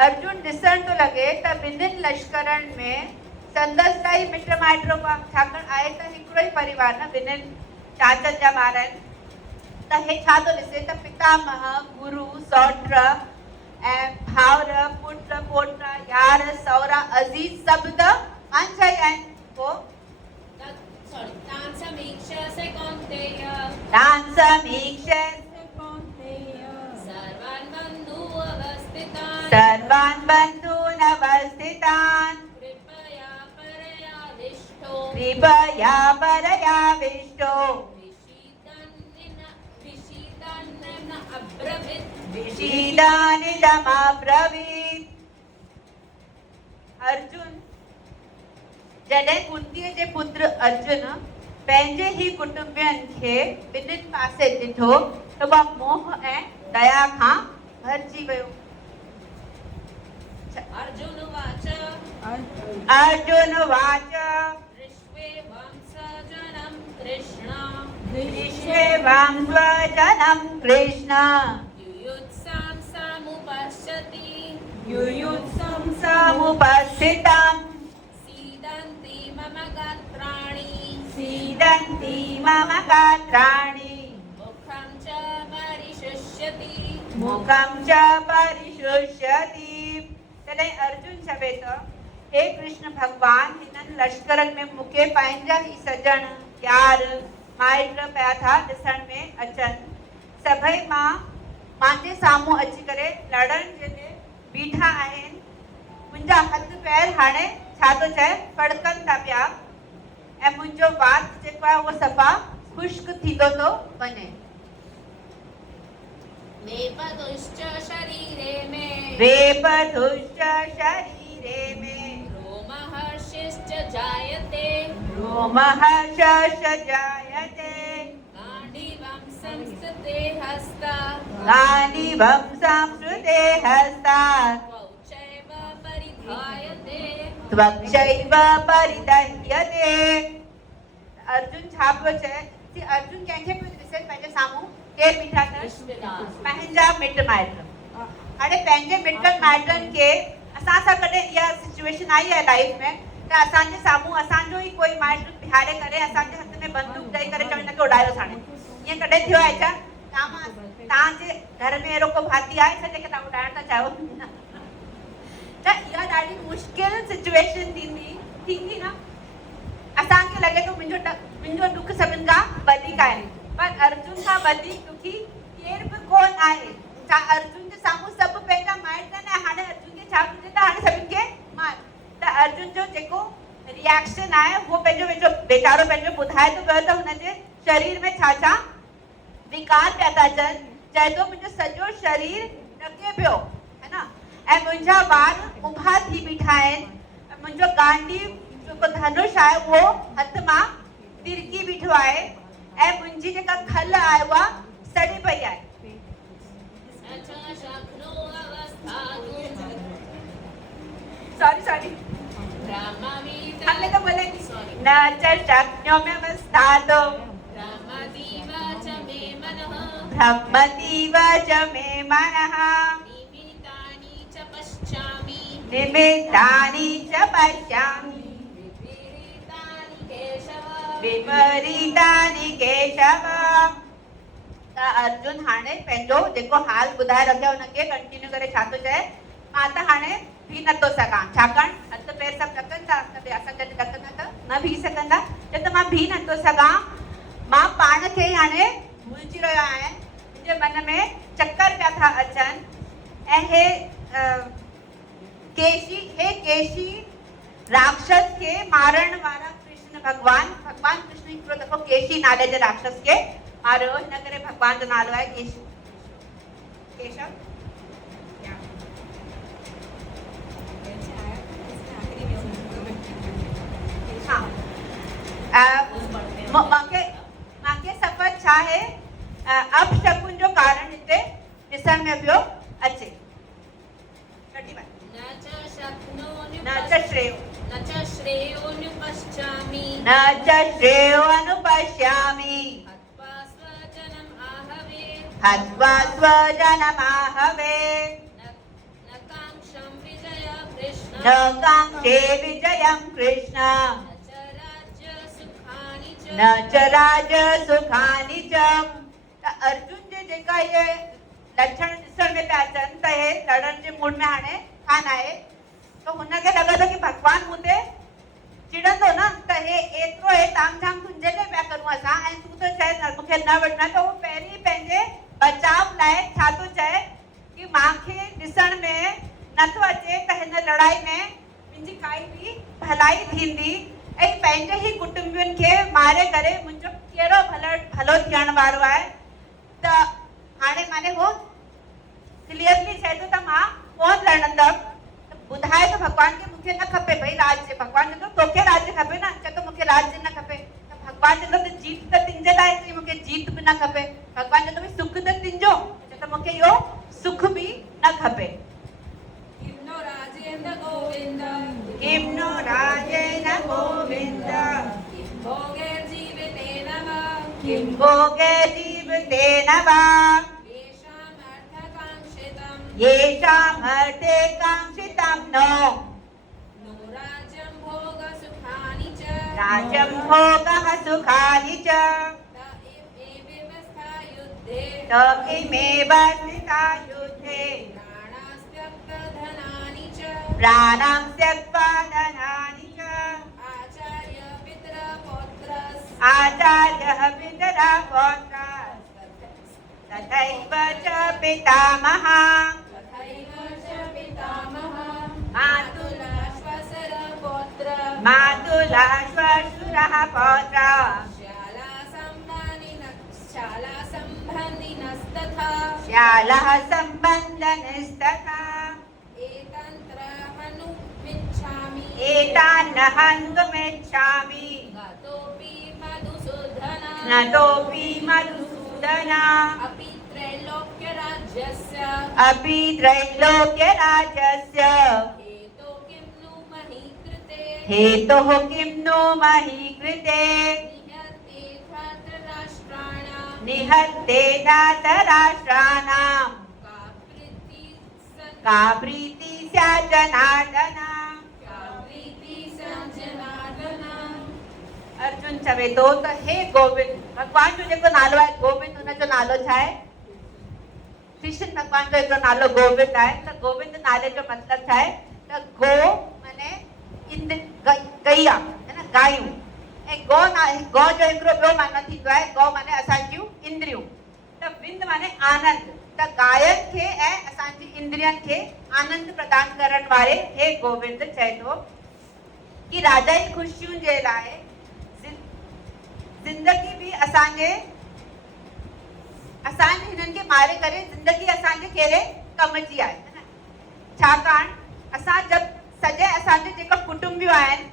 अर्जुन ॾिसण तो लॻे त ॿिन्हिनि लश्करनि में संदसि लाइ मिट माइट छाकाणि आहे त हिकिड़ो ई परिवार न, ॿिन्हिनि चाचनि जा ॿार आहिनि। त हे छा थो ॾिसे त पितामह, गुरु, सौट ऐं भाउर, पुट, पोटा, यार, सौरा, अज़ीज सभु त पंहिंजा ई आहिनि। पोइ तान् समीक्ष्य सर्वान् बन्धून् अवस्थितान् कृपया परयाविष्टो विषीदानिदमब्रवीत्। अर्जुन जॾहिं कुंतीअ जे पुत्र अर्जुन पंहिंजे ई कुटुंबियनि खे ॿिन्हिनि पासे ॾिठो त उहा मोह ऐं दया खां भरिजी वियो। अर्जुन वाच दृष्ट्वे वंशजनं कृष्ण दृष्ट्वेवां स्वजनं कृष्ण युयुत्सां सामुपश्यति युयुत्सं समुपस्थितं सीदन्ति मम गात्राणि सीदन्ति मम गात्राणि मुखं च परिशुष्यति मुखं च परिशुष्यति। तॾहिं अर्जुन चवे थो, हे कृष्ण भगवान, हिननि लश्करनि में मूंखे पंहिंजा ई सजण यार माइट पिया था ॾिसण में अचनि। सभई मुंहिंजे साम्हूं अची करे लड़ण जे लाइ बीठा आहिनि। मुंहिंजा हथ पैर हाणे छा थो चए फड़कनि था पिया ऐं मुंहिंजो वात जेको आहे उहो सफ़ा खुश्क थींदो थो वञे। वेपतुश्च शरीरे मे वेपथुश्च शरीरे मे रोमहर्षिश्च जायते रोमहर्षश्च जायते गाण्डीवं संस्कृते हस्ता गाण्डीवं संस्कृते हस्तात् त्वौ चैव परिधायते त्वक्षैव परिदह्यते। अर्जुन छा पियो चए? अर्जुन कंहिंखे पियो ॾिसे पंहिंजे साम्हूं? केरु बीठा अथसि? पंहिंजा मिट माइट। हाणे पंहिंजे मिटनि माइटनि खे असां सां कॾहिं इहा सिचुएशन आई आहे लाइफ में त असांजे साम्हूं असांजो ई कोई माइट बीहारे करे असांजे हथ में बंदूक ॾेई करे चवनि हिनखे उॾायोसि। हाणे ईअं कॾहिं थियो आहे छा? तव्हांजे घर में अहिड़ो को भाती आहे छा जंहिंखे तव्हां उॾाइण था चाहियो? त इहा ॾाढी मुश्किल सिचुएशन थींदी न। असांखे लॻे थो मुंहिंजो दुख सभिनि खां वधीक आहे, पर अर्जुन खां वधीक दुखी केरु बि कोन आहे। छा अर्जुन जे साम्हूं सभु पंहिंजा माइट आहिनि ऐं हाणे अर्जुन खे छा थो त हाणे सभिनि खे मार। त अर्जुन जो जेको रिएक्शन आहे उहो पंहिंजो बेचारो पंहिंजो ॿुधाए थो पियो त हुनजे शरीर में छा छा विकार पिया था अचनि। चए थो मुंहिंजो सॼो शरीर ॾके पियो है न, ऐं मुंहिंजा वार उभा थी बीठा आहिनि, मुंहिंजो गांडी जेको धनुष आहे उहो हथ मां तिरकी बीठो आहे ऐं मुंहिंजी जेका खल आहे उहा सड़ी पई आहे। सॉरी हमने तो बोला कि न च शक्नो में अवस्थातो ब्रह्मदीव च मे मनः ब्रह्मदीव च मे मनः निमित्तानि च पश्यामि निमित्तानि च पश्यामि विपरीतानि केशव। त अर्जुन हाणे पंहिंजो जेको हाल ॿुधाए रखियो हुनखे कंटिन्यू करे छा थो चए, मां त हाणे बीह नथो सघां, छाकाणि हथ पेर सभु ॾकनि था त असां जॾहिं ॾकंदा त न बीह सघंदा। त मां बीह नथो सघां, मां पाण खे ई हाणे भुलिजी रहियो आहियां, मुंहिंजे मन में चकर पिया था अचनि। ऐं हे केशी राक्षस के मारण वारा कृष्ण भगवान कृष्ण हिकिड़ो दफ़ो केशी नाले जे राक्षस के मारियो, हिन करे भगवान जो नालो आहे केशव। मांखे सफ़र छा आहे अपशकुन जो कारण हिते ॾिसण में पियो अचे। न च श्रेयो अनुपश्यामि हत्वा स्वजनमाहवे न कांक्षे विजयं कृष्ण न च राज्य सुखानि च। अर्जुन जे जेका ये लक्षण ॾिसण में पिया अचनि त हे लड़ण जे मूड में हाणे कान आहे, तो हुनखे लॻे थो कि भगवान मूं ते चिड़ंदो न, त हे एतिरो हे ताम झाम तुंहिंजे लाइ पिया करूं असां ऐं तूं त चए मूंखे न वठणो आहे। त उहो पहिरीं पंहिंजे बचाव लाइ छा थो चए कि मूंखे ॾिसण में नथो अचे त हिन लड़ाई में मुंहिंजी काई बि भलाई थींदी ऐं पंहिंजे ई कुटुंबियुनि खे मारे करे मुंहिंजो कहिड़ो भलो थियण वारो आहे। त हाणे माने उहो क्लियरली चए थो त मां कोन लड़ंदमि। ॿुधाए तो भगवान के मूंखे न खपे भई राज्य। भगवान चवंदो तोखे राज्य खपे न, चए तो मूंखे राज्य न खपे। त भगवान चवंदो त जीत त तुंहिंजे लाइ थी, मूंखे जीत बि न खपे। भगवान चवंदो भई सुख त तुंहिंजो, चए तो मूंखे इहो सुख बि न खपे। किम नो राजेन गोविंद किम भोगैर्जीवितेन वा किं भोगे जीवते न वा येषामर्थे काङ्क्षितं नो राज्यं भोगसुखानि च राज्यं भोगः सुखानि च व्यवस्था युद्धे त किमेव स्थिता युद्धे प्राणास्त्यक्तधनानि च प्राणां त्यक्त्वा धनानि च आचार्य पितरपौत्रस् आचार्यः पितरः पौत्रः तथैव च पितामहः तथैव च पितामहः मातुलः मातुलः श्वशुरः पौत्रः शालासम्बन्धिनस्तथा श्यालः सम्बन्धनस्तथा एतन्त्रहनुमिच्छामि एतान्न हन्तुमिच्छामि गतोऽपि मधुसूदन नतोऽपि मधुसूदन अपि त्रैलोक्यराज्यस्य अपि त्रैलोक्यराज्यस्य हेतो किं नु मही कृते हेतुः किं नो मही कृते निहते धातराष्ट्राणां निहत्ते धातराष्ट्राणां का का प्रीतिः प्रीति स्यात् जनार्दन अर्जुन चवे तो हे गोविंद भगवान जो जेको नालो आहे गोविंद उन जो नालो छा आहे कृष्ण भगवान जो हिकिड़ो नालो गोविंद आहे त गोविंद नाले जो मतिलबु छा आहे त गो माने गैया है न गायूं ऐं गो जो हिकिड़ो ॿियो मानो थींदो आहे गो माने असांजूं इंद्रियूं त विंद माने आनंद त गायन खे ऐं असांजी इंद्रियनि खे आनंद प्रदान करण वारे हे गोविंद चए थो कि राजा जी ख़ुशियुनि जे लाइ जिंदगी भी असांजे हिननि खे मारे करे जिंदगी असांजे कहिड़े कम जी आहे छाकाणि असां जब सॼे असांजे जेका कुटुंबियूं आहिनि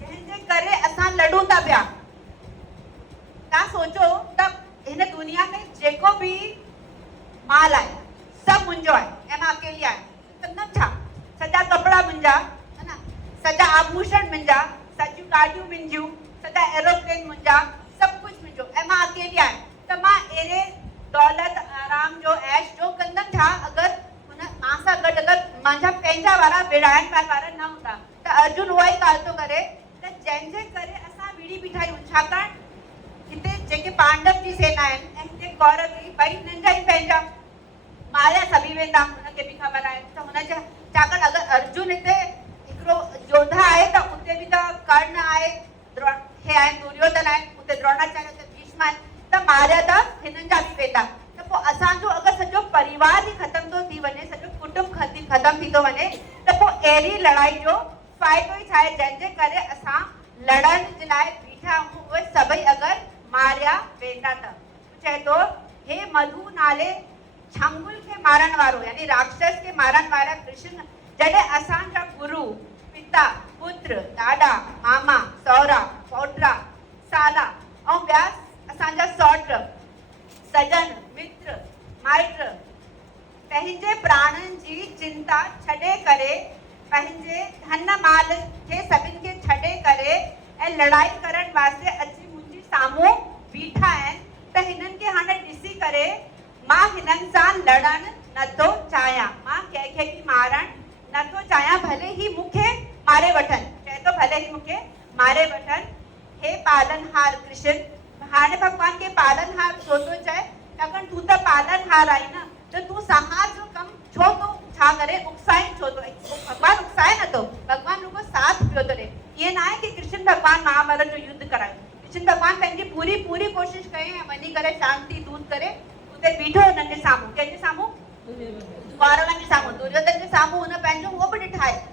जंहिंजे करे असां लड़ूं था पिया तव्हां सोचो त हिन दुनिया में जेको बि माल आहे सभु मुंहिंजो आहे ऐं मां अकेली आहियां कंदमि छा सॼा कपिड़ा मुंहिंजा है न सॼा आभूषण मुंहिंजा सॼियूं गाॾियूं मुंहिंजियूं सॼा एरोप्लेन मुंहिंजा सभु कुझु मुंहिंजो ऐं मां अकेली आहियां त मां अहिड़े दौलत आराम जो ऐश जो कंदमि छा अगरि हुन मां सां गॾु अगरि मुंहिंजा पंहिंजा वारा विड़ाइण वारा न हूंदा त अर्जुन उहा ई ॻाल्हि थो करे त जंहिंजे करे असां विड़ी बीठा आहियूं छाकाणि हिते जेके पांडव जी सेना आहिनि ऐं हिते कौरव जी ॿई हिननि जा ई पंहिंजा मारिया सभी वेंदा हुनखे बि ख़बर आहे त हुनजा छाकाणि अगरि अर्जुन हिते हिकिड़ो योद्धा आहे त उते बि त कर्ण आहे हे आहिनि दुर्योधन आहिनि उते द्रोणाचार्य उते भीष्म आहिनि त मारिया त हिननि जा बि वेंदा त पोइ असांजो अगरि सॼो परिवार ई ख़तमु थो थी वञे सॼो कुटुंब ख़तमु थी थो वञे त पोइ अहिड़ी लड़ाई जो फ़ाइदो ई छा आहे जंहिंजे करे असां लड़ण जे लाइ बीठा आहियूं उहे सभई अगरि मारिया वेंदा त चए थो हे मधु नाले छांगुल खे मारण वारो यानी राक्षस खे मारण वारा कृष्ण जॾहिं असांजा गुरु पिता पुत्र ॾाॾा मामा सहुरा पौटरा साला ऐं ॿिया असांजा सौट सजन मित्र माइट पंहिंजे प्राणनि जी चिंता छॾे करे पंहिंजे धन माल खे सभिनि खे छॾे करे ऐं लड़ाई करण वास्ते अची मुंहिंजे साम्हूं बीठा आहिनि त हिननि खे हाणे ॾिसी करे मां हिननि सां लड़ण नथो चाहियां मां कंहिंखे बि मारण नथो चाहियां भले ई मूंखे मारे वठनि चए थो भले ई मूंखे मारे वठनि हे पालनहार कृष्ण हाणे भगवान खे पालनहार छो थो चए छाकाणि तूं त पालनहार आई न त तूं संहार जो कमु छो थो छा करे उकसाई छो थो भगवान उकसाए नथो भगवान रुगो साथ पियो थो ॾे ईअं न आहे की कृष्ण भगवान महाभारत जो युद्ध करायो कृष्ण भगवान पंहिंजी पूरी कोशिशि कई ऐं वञी करे शांति दूत करे उते बीठो हुननि जे साम्हूं कंहिंजे साम्हूं कौरवनि जे साम्हूं दुर्योधन जे साम्हूं हुन पंहिंजो उहो बि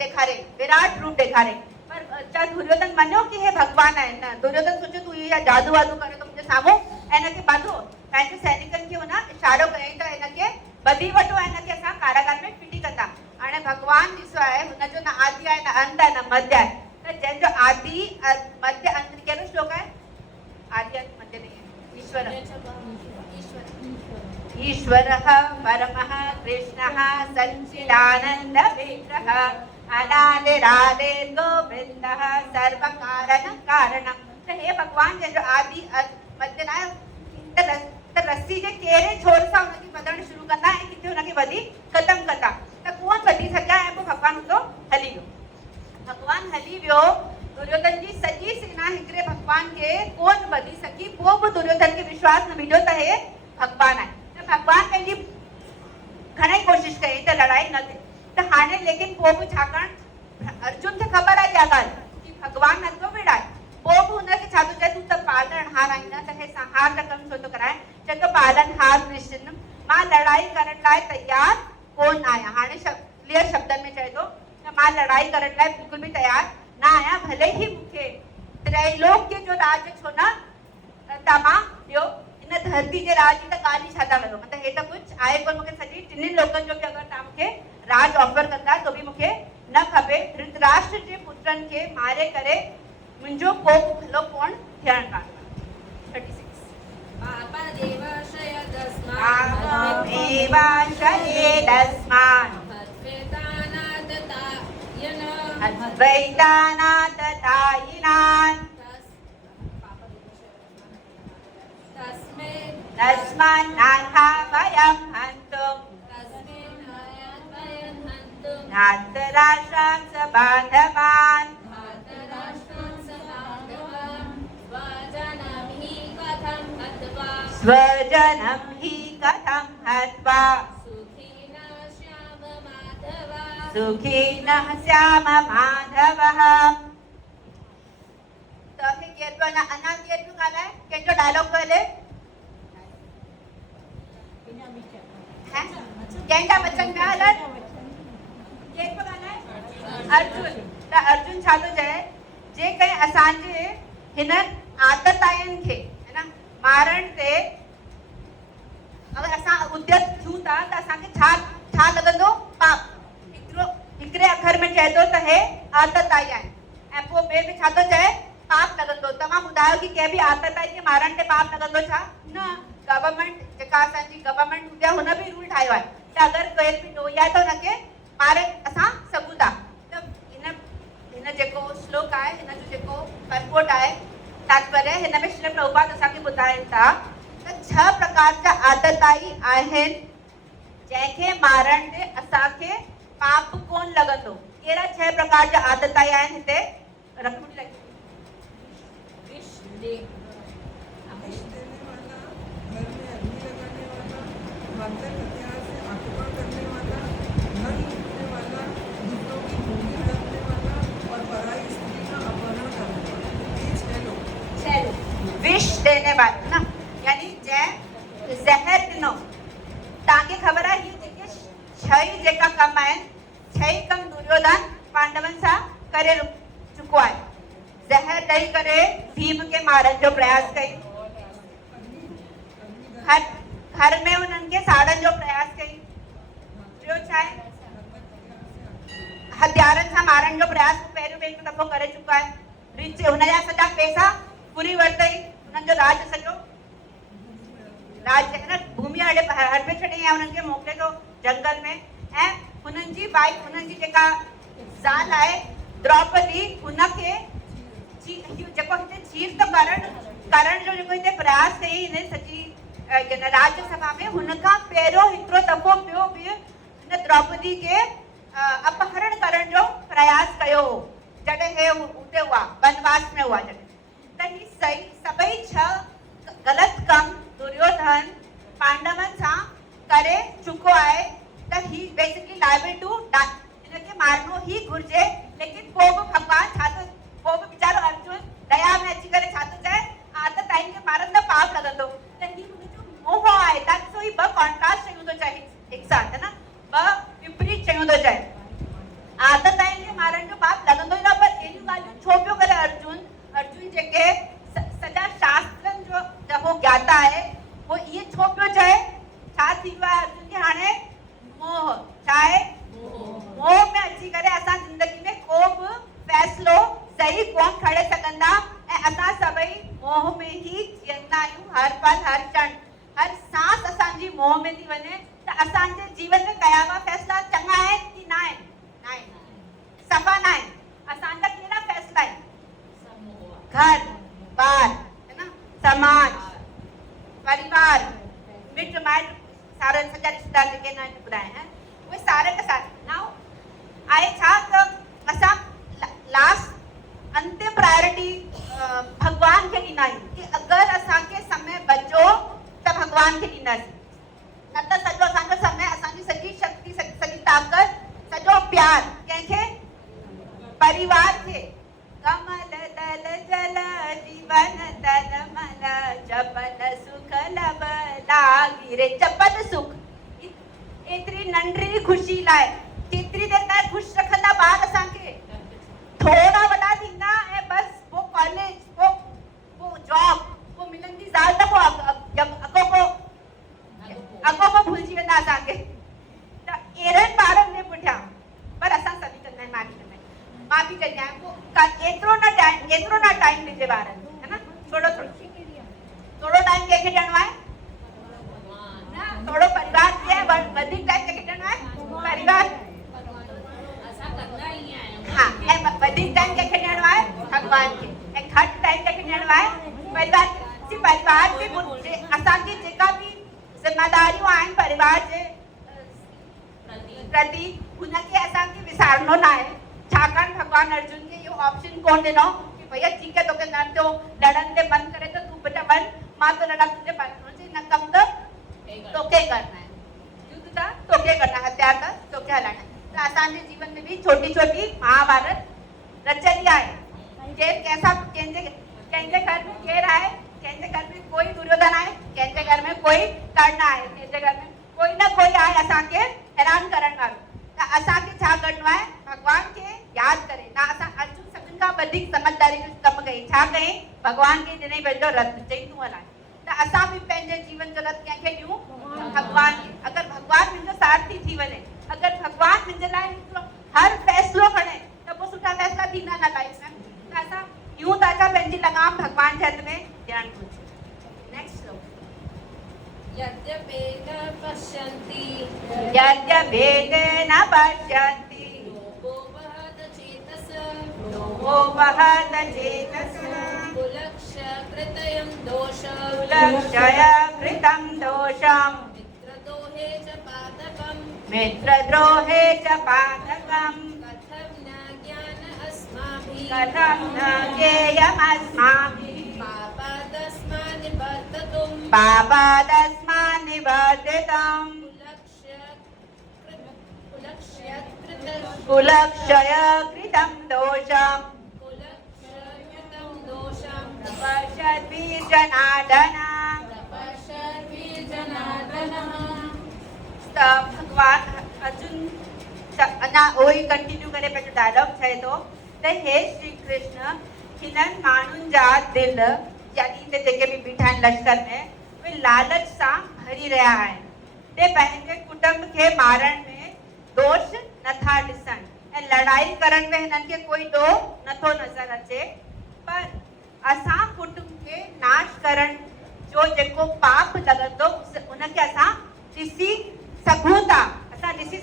ॾेखारे विराट रूप ॾेखारे पर छा दुर्योधन मञियो कि हे भगवान आहिनि न दुर्योधन सोचियो तूं इहा जादू वादू करे थो मुंहिंजे साम्हूं ऐं हिनखे ॿधो पंहिंजे सैनिकनि खे हुन इशारो कयईं त हिनखे ॿधी वठो ऐं हिनखे असां कारागार में फिटी कंदा हाणे भगवान ॾिसो आहे हुनजो न आदि आहे न अंत आहे न मध्य आहे त जंहिंजो आदि मध्य अंत कहिड़ो श्लोक आहे आदि अंत मध्य नहीं ईश्वर ईश्वरः परमः कृष्णः सच्चिदानंद विग्रहः अनादिरादिर्गोविन्दः सर्वकारण कारणं त हे भगवान जंहिंजो आदि मध्य ना त रस्सी जे केरे छोर सां उनखे वधण शुरू कंदा ऐं किथे उनखे वधी ख़तम कंदा त कोन वधी सघिया ऐं पोइ भॻवान हुतो हली वियो भॻवान हली वियो दुर्योधन जी सॼी सेना हिकिड़े भॻवान खे कोन वधी सघी पोइ बि दुर्योधन खे विश्वास न मिलियो त हे भॻवान आहे त भॻवान पंहिंजी घणेई कोशिश कई त लड़ाई न थिए त हाणे लेकिन पोइ बि छाकाणि अर्जुन खे ख़बर आहे इहा ॻाल्हि कि भॻवान नथो विड़ाए पोइ बि हुनखे छा थो चए तूं त पालनहार आहीं न त हे संहार त कमु छो थो कराए चए थो पालनहार कृष्ण मां लड़ाई करण लाइ तयार कोन आहियां हाणे क्लियर शब्दनि में चए थो त मां लड़ाई करण लाइ बिल्कुल बि तयार न आहियां भले ही मूंखे त्रैलोक्य जो राज छो न तव्हां ॾियो इन धरती जे राज जी त ॻाल्हि ई छा था करो मतिलबु हे त कुझु आहे कोन मूंखे सॼी टिनि लोकनि जो बि अगरि तव्हां मूंखे राज ऑफर कंदा त बि मूंखे न खपे धृतराष्ट्र जे पुत्रनि खे मारे करे मुंहिंजो को भलो कोन थियण कान 36 अद्वैतानाततायिनान् तस्मान्नाथा वयं हन्तुं धातराष्ट्रान् स बान्धवान् स्वजनं हि कथं हत्वा सुखिनः श्याम माधवः तो हे केतु अना केतु गालाय केजो डायलॉग कहले हैं केंटा बच्चन में हलत केतु गालाय अर्जुन त अर्जुन छा तो चए जे कई असांजे हिन आदतायन खे है ना मारण ते अगर असां उद्यत थियूं था त असांखे छा छा लॻंदो पाप हिकिड़े अखर में चए थो त हे आदताई आहिनि ऐं पोइ ॿिए में छा थो चए पाप लॻंदो तव्हां ॿुधायो कि कंहिं बि आदताई खे मारण ते पाप लॻंदो छा न गवर्नमेंट जेका असांजी गवर्नमेंट हूंदी आहे हुन बि रूल ठाहियो आहे त अगरि कोई बि ॾोही आहे त हुनखे मारे असां सघूं था त हिन जेको श्लोक आहे हिन जो जेको परपोट आहे तात्पर्य हिन में श्री प्रभुपाद असांखे ॿुधाइनि था त 6 प्रकार जा आदताई आहिनि जंहिंखे मारण ते असांखे पाप कोन लॻंदो कहिड़ा 6 प्रकार जा आदताई आहिनि हिते रखूं लॻी विष दे विष देने वाला घर में अग्नि लगाने वाला मातृ हत्या से आत्मा करने वाला धन लूटने वाला दूसरों की भूमि हड़पने वाला और पराई स्त्री का अपहरण करने वाला ये 6 लोग चलो विष देने वाला ना यानी जंहिं ज़हर ॾिनो तव्हांखे ख़बर आहे हीअ जेके 6 जेका कम आहिनि 6 कम दुर्योधन पांडवन सां करे चुको आहे ज़हर ॾेई करे भीम खे मारण जो प्रयास कई घर में उन्हनि खे साड़नि जो प्रयास कई ॿियो छा आहे हथियारनि सां मारण जो प्रयास पहिरियों बि हिकु दफ़ो करे चुका आहे रिच हुनजा सॼा पैसा पूरी वरितई हुननि जो राज सॼो राज न भूमि हड़पे छॾी ऐं हुननि खे मोकिले थो जंगल में ऐं हुननि जी वाइफ हुननि जी जेका ज़ाल आहे द्रौपदी हुनखे जेको हिते चीर तो करण जो जेको हिते प्रयास कई हिन सॼी राज्यसभा में हुनखां पहिरियों हिकिड़ो दफ़ो ॿियो बि हिन द्रौपदी खे अपहरण करण जो प्रयास कयो हो जॾहिं हे उते हुआ वनवास में हुआ जॾहिं त ही सही सभई 6 ग़लति कम दुर्योधन पांडवन सां करे चुको आहे त ही बेसिकली लाइबल टू हिनखे मारणो ही घुर्जे लेकिन पोइ बि भॻवान छा थो पोइ बि वीचारो अर्जुन दया में अची करे छा थो चए आदत आहिनि खे मारनि त पाप लॻंदो त ही हुनजो मोह आहे ॾाढो सो ही 2 कॉन्ट्रास्ट चयूं थो चए हिकु साथ है न 2 विपरीत चयूं थो चए आदत आहिनि खे मारण जो पाप लॻंदो ई न पर अहिड़ियूं ॻाल्हियूं छो पियो करे अर्जुन जेके सॼा शास्त्रनि जो जेको ज्ञाता आहे वो इहे छो पियो चए छा थी वियो आहे अर्जुन खे हाणे मोह छा आहे मोह में अची करे असां ज़िंदगी में को बि फ़ैसिलो सही कोन खणे सघंदा ऐं असां सभई मोह में ई जीअंदा आहियूं हर पल हर क्षण हर सांस असांजी मोह में थी वञे त असांजे जीवन में कया हुआ फ़ैसिला चङा आहिनि कि न आहिनि सफ़ा न आहिनि असांजा कहिड़ा फ़ैसिला आहिनि घर बार है ना समाज परिवार मिट माइट सारे सॼा रिश्तेदार जेके न ॿुधाया आहिनि उहे सारे के सारे नाउ आहे छा त असां लास्ट अंतिम प्रायोरिटी भगवान खे ॾींदा आहियूं कि अगरि असांखे समय बचो त भगवान खे ॾींदासीं न त सॼो असांजो समय असांजी सॼी शक्ति सॼी ताक़त सॼो प्यार कंहिंखे परिवार खे कमल दल जल जीवन तन मन चपल सुख लब लागी रे चपल सुख एतिरी नंढड़ी ख़ुशी लाइ केतिरी देरि ताईं ख़ुशि रखंदा ॿार असांखे थोरा वॾा थींदा ऐं बसि पोइ कॉलेज पोइ जॉब पोइ मिलंदी ज़ाल त पोइ अॻो भुलिजी वेंदा असांखे त अहिड़नि ॿारनि जे पुठियां पर असां सभई कंदा आहियूं मां बि कंदी आहियां पोइ एतिरो न टाइम ॾिजे ॿारनि है न थोरो टाइम कंहिंखे ॾियणो आहे थोरो परिवार खे वधीक टाइम कंहिंखे ॾियणो आहे परिवार हाँ ऐं वधीक टाइम कंहिंखे ॾियणो आहे भगवान खे ऐं घटि टाइम कंहिंखे ॾियणो आहे परिवार खे असांजी जेका बि ज़िम्मेदारियूं आहिनि परिवार जे प्रति हुनखे असांखे विसारणो न आहे छाकाणि भगवान अर्जुन खे इहो ऑप्शन कोन ॾिनो कि भैया ठीक है तोखे न थियो लड़न ते मन करे तो तू बेटा वन मां तो लड़ा तुझे न कम त तोखे करना है युद्ध था तोखे करना हथियार था तोखे हलाना तो असांजे जीवन में भी छोटी छोटी महाभारत रचली आहे केर कैसा कंहिंजे घर में केर आहे कंहिंजे घर में कोई दुर्योधन आहे कंहिंजे घर में कोई कर्ण आहे कंहिंजे घर में कोई न कोई आहे असांखे हैरान करण वारो त असांखे छा करणो आहे भगवान खे यादि करे ना असां अर्जुन सभिनि खां वधीक समझदारी जो कमु कई छा कई भगवान खे ॾिनई पंहिंजो रथ चई तूं हलाए त असां बि पंहिंजे जीवन जो रथ कंहिंखे ॾियूं भगवान खे अगरि भगवान मुंहिंजो सारथी थी वञे अगरि भगवान मुंहिंजे लाइ हिकिड़ो हर फ़ैसिलो खणे त पोइ सुठा फ़ैसिला थींदा न लाइफ में त असां यूं त असां पंहिंजी लगाम भगवान जे हथ में ॾियणु घुरिजे नेक्स्ट यद्यपेन पश्यन्ति यद्यभेदेन पश्यन्ति लोभो वहत चेतस कुलक्ष्य कृतयं दोषं कुलक्षय कृतं दोषम् मित्रद्रोहे च पातकम् कथं न ज्ञेयमस्माभिः पापादस्मान् निवर्तितुम् कुलक्षय कृतं दोषम् पश्यद्भिर्जनार्दन भगवान अर्जुन अञा वही कंटिन्यू करे पंहिंजो डायलॉग चए थो त हे श्री कृष्ण हिननि माण्हुनि जा दिलि यानी हिते जेके बि बीठा आहिनि लश्कर में उहे लालच सां भरी रहिया आहिनि ते पंहिंजे कुटुंब खे मारण में दोष नथा ॾिसनि ऐं लड़ाई करण में हिननि खे कोई ॾोह नथो नज़र अचे पर असां कुटुंब खे नाश करण जो जेको पाप लॻंदो उनखे असां ॾिसी सघूं था असांजी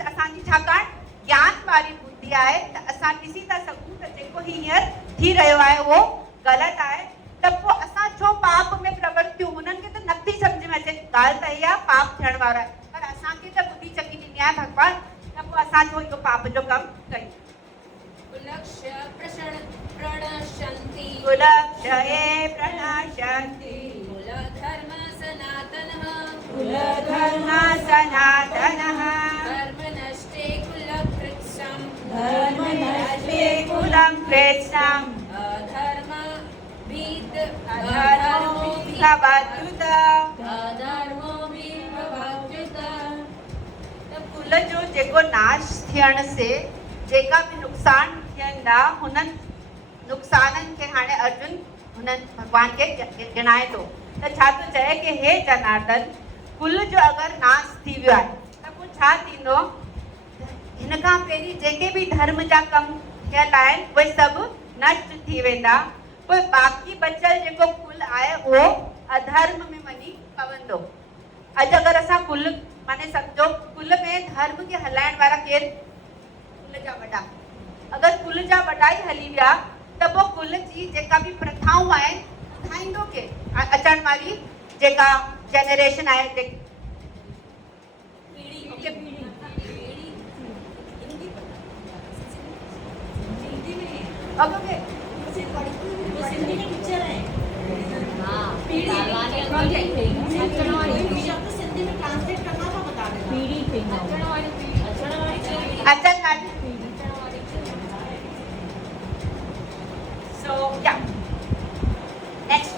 छाकाणि ज्ञान वारी बुद्धि आहे त असां ॾिसी था सघूं त जेको हींअर थी रहियो आहे उहो ग़लति आहे त पोइ असां छो पाप में प्रवृत्तियूं हुननि खे त नथी सम्झ में अचे ॻाल्हि त इहा पाप थियण वारो आहे पर असांखे त बुद्धि चङी ॾिनी आहे भगवान त पोइ असां छो इहो पाप जो कमु कयूं कुलक्षये प्रणश्यन्ति कुलधर्म सनातनः धर्मनष्टे कुलं कृत्स्नम् कुल जो जेको नाश थियण से जेका बि नुक़सान थियनि था हुननि नुक़साननि खे हाणे अर्जुन हुननि भगवान खे गिणाए थो त छा थो चए कि हे जनार्दन कुल जो अगरि नाश थी वियो आहे त पोइ छा थींदो हिन खां पहिरीं जेके बि धर्म जा कम थियल आहिनि उहे सभु नष्ट थी वेंदा पोइ बाक़ी बचियल जेको कुल आहे उहो अधर्म में वञी पवंदो अॼु अगरि असां कुल माने सम्झो कुल में धर्म खे हलाइण वारा केरु कुल जा वॾा अगरि कुल जा वॾा ई हली विया त पोइ कुल जी जेका बि प्रथाऊं आहिनि ॿुधाईंदो केरु अचण वारी जेका जनरेशन आहे जे पीढ़ी ओके ओके सिंधी में पिक्चर है हाँ पीढ़ी शब्द सिंधी में ट्रांसलेट करना था बता देना पीढ़ी अचन गाड़ी सो या नेक्स्ट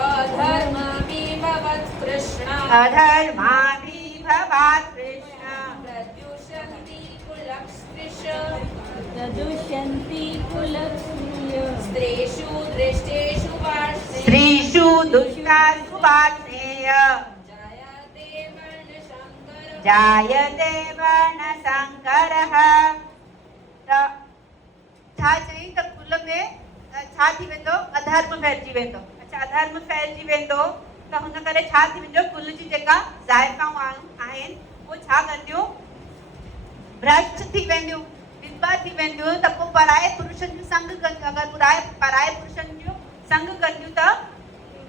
अधर्ममिभवत् कृष्ण अधर्माभिभवात् कृष्ण प्रद्युषन्ति कुलस्त्रिष दुष्यन्ति कुलक्ष्मीय स्त्रीषु दृष्टेषु वार्ष्णे स्त्रीषु दुष्टासु वार्ष्णेय जायते जायते वर्णशङ्कर वर्णसङ्करः छा चई त कुल में छा थी वेंदो अधर्म फैलिजी वेंदो अच्छा अधर्म फैलिजी वेंदो त हुन करे छा थी वेंदो कुल जी जेका ज़ाइफ़ाऊं आहिनि वो छा कंदियूं भ्रष्ट थी वेंदियूं विधवा थी वेंदियूं त पोइ पराए पुरुषनि जो संग कंदियूं अगरि पराए पुरुषनि जो संग कंदियूं त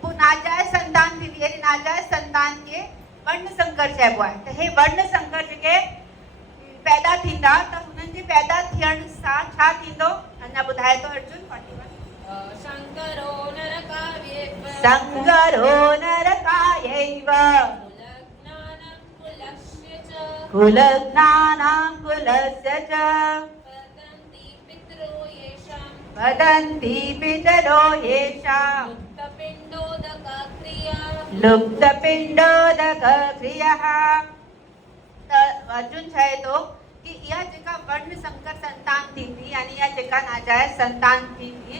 पोइ नाजायज़ संतान थींदी अहिड़ी नाजायज़ संतान खे वर्ण संकर चइबो आहे त हे वर्ण संकर जेके पैदा थींदा त हुननि जे पैदा थियण सां छा थींदो अञा ॿुधाए थो अर्जुन 41 शङ्करो नरकार्येव संगरो नरकायैव कुलज्ञानं कुलस्य च कुलज्ञानां कुलस्य च पतन्ति पितरो येषां वदन्ति पितरो येषां लुप्तपिण्डोदकक्रिया लुप्तपिण्डोदकक्रियः त अर्जुन चए थो कि इहा जेका वर्ण संकर संतान थींदी यानी इहा जेका नाजायज़ संतान थींदी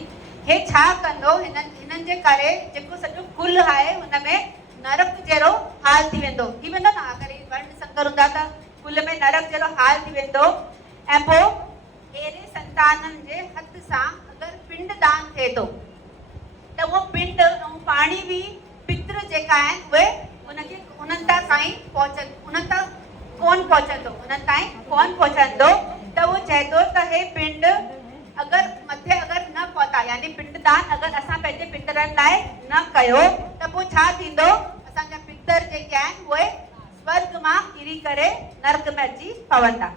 हे छा कंदो हिननि जे करे जेको सॼो कुल आहे हुन में नरक जहिड़ो हाल थी वेंदो न अगरि वर्ण संकर हूंदा त कुल में नरक जहिड़ो हाल थी वेंदो ऐं पोइ अहिड़े संताननि जे हथ सां अगरि पिंड दान थिए थो त उहो पिंड ऐं पाणी बि पित्र जेका आहिनि उहे उन्हनि ताईं साईं उन्हनि तां कोन पहुचंदो उन्हनि ताईं कोन पहुचंदो त उहो चए थो त हे पिंड अगरि मथे अगरि न पहुता यानी पिंडदान अगरि असां पंहिंजे पितरनि लाइ न कयो त पोइ छा थींदो असांजा पितर जेके आहिनि उहे स्वर्ग मां किरी करे नरक में अची पवंदा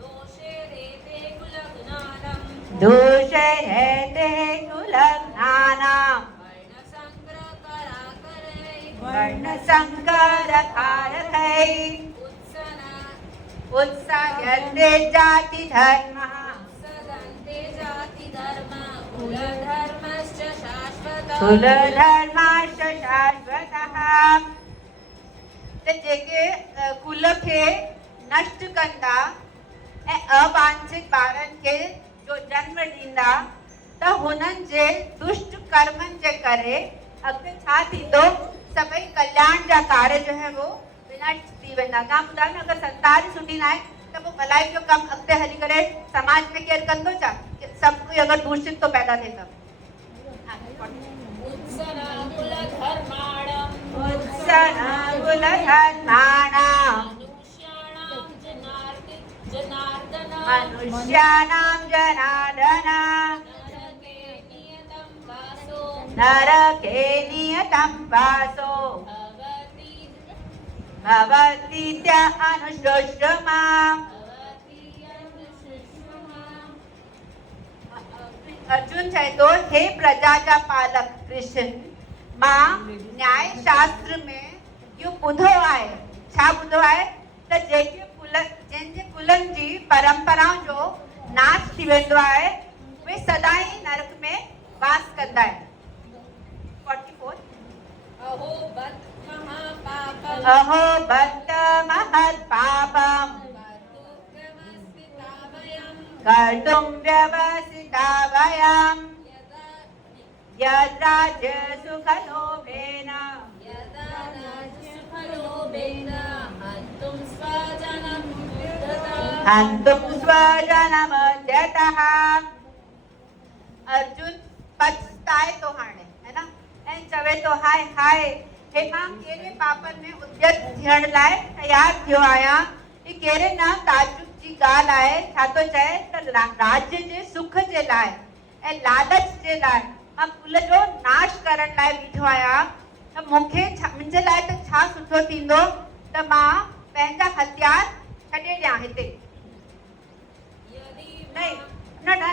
दोषे रेते कुलज्ञानं दोषे रहते कुलज्ञानां वर्ण संकर कारकै उत्साह्यन्ते जाति धर्मः सदन्ते जातिधर्म कुलधर्मश्च शाश्वतः कुलधर्माश्च शाश्वतः त जेके कुल खे नष्ट कंदा ऐं अवांछित ॿारनि खे जो जन्म ॾींदा त हुननि जे दुष्ट कर्मनि जे करे अॻिते छा थींदो सभई कल्याण जा कार्य जो है वो विनष्ट थी वेंदा तव्हां ॿुधायो न अगरि संतान ई सुठी न आहे त पोइ भलाई जो कमु अॻिते हली करे समाज में केरु कंदो छा सभु कोई अगरि दूषित तो पैदा थिए त मनुष्याणां जनार्दन नरके नियतं वासो भवतीत्य अनुशोषमा अर्जुन चए थो हे प्रजा जा पालक कृष्ण मां न्याय शास्त्र में इहो ॿुधो आहे छा ॿुधो आहे त जंहिंजे कुलनि जी परंपराउनि जो नाश थी वेंदो आहे उहे सदाई नरक में वास कंदा आहिनि 44 अहो बत महापापम अहो बत महत् पापम कर्तुं व्यवसिता वयं यदा सुखलोभेन हन्तुं स्वजनमुद्यतः अर्जुन पछताए तो हाणे है ना ऐं चवे तो हाय हाय हे मां कहिड़े पापनि में उद्यत थियण लाइ तयारु थियो आहियां ही कहिड़े न ताजुब जी ॻाल्हि आहे छा थो चए त राज्य जे सुख जे लाइ ऐं लालच जे लाइ मां कुल जो नाश करण लाइ बीठो आहियां त मूंखे मुंहिंजे लाइ त छा सुठो थींदो त मां पंहिंजा हथियार छॾे ॾियां हिते यदि नहीं न न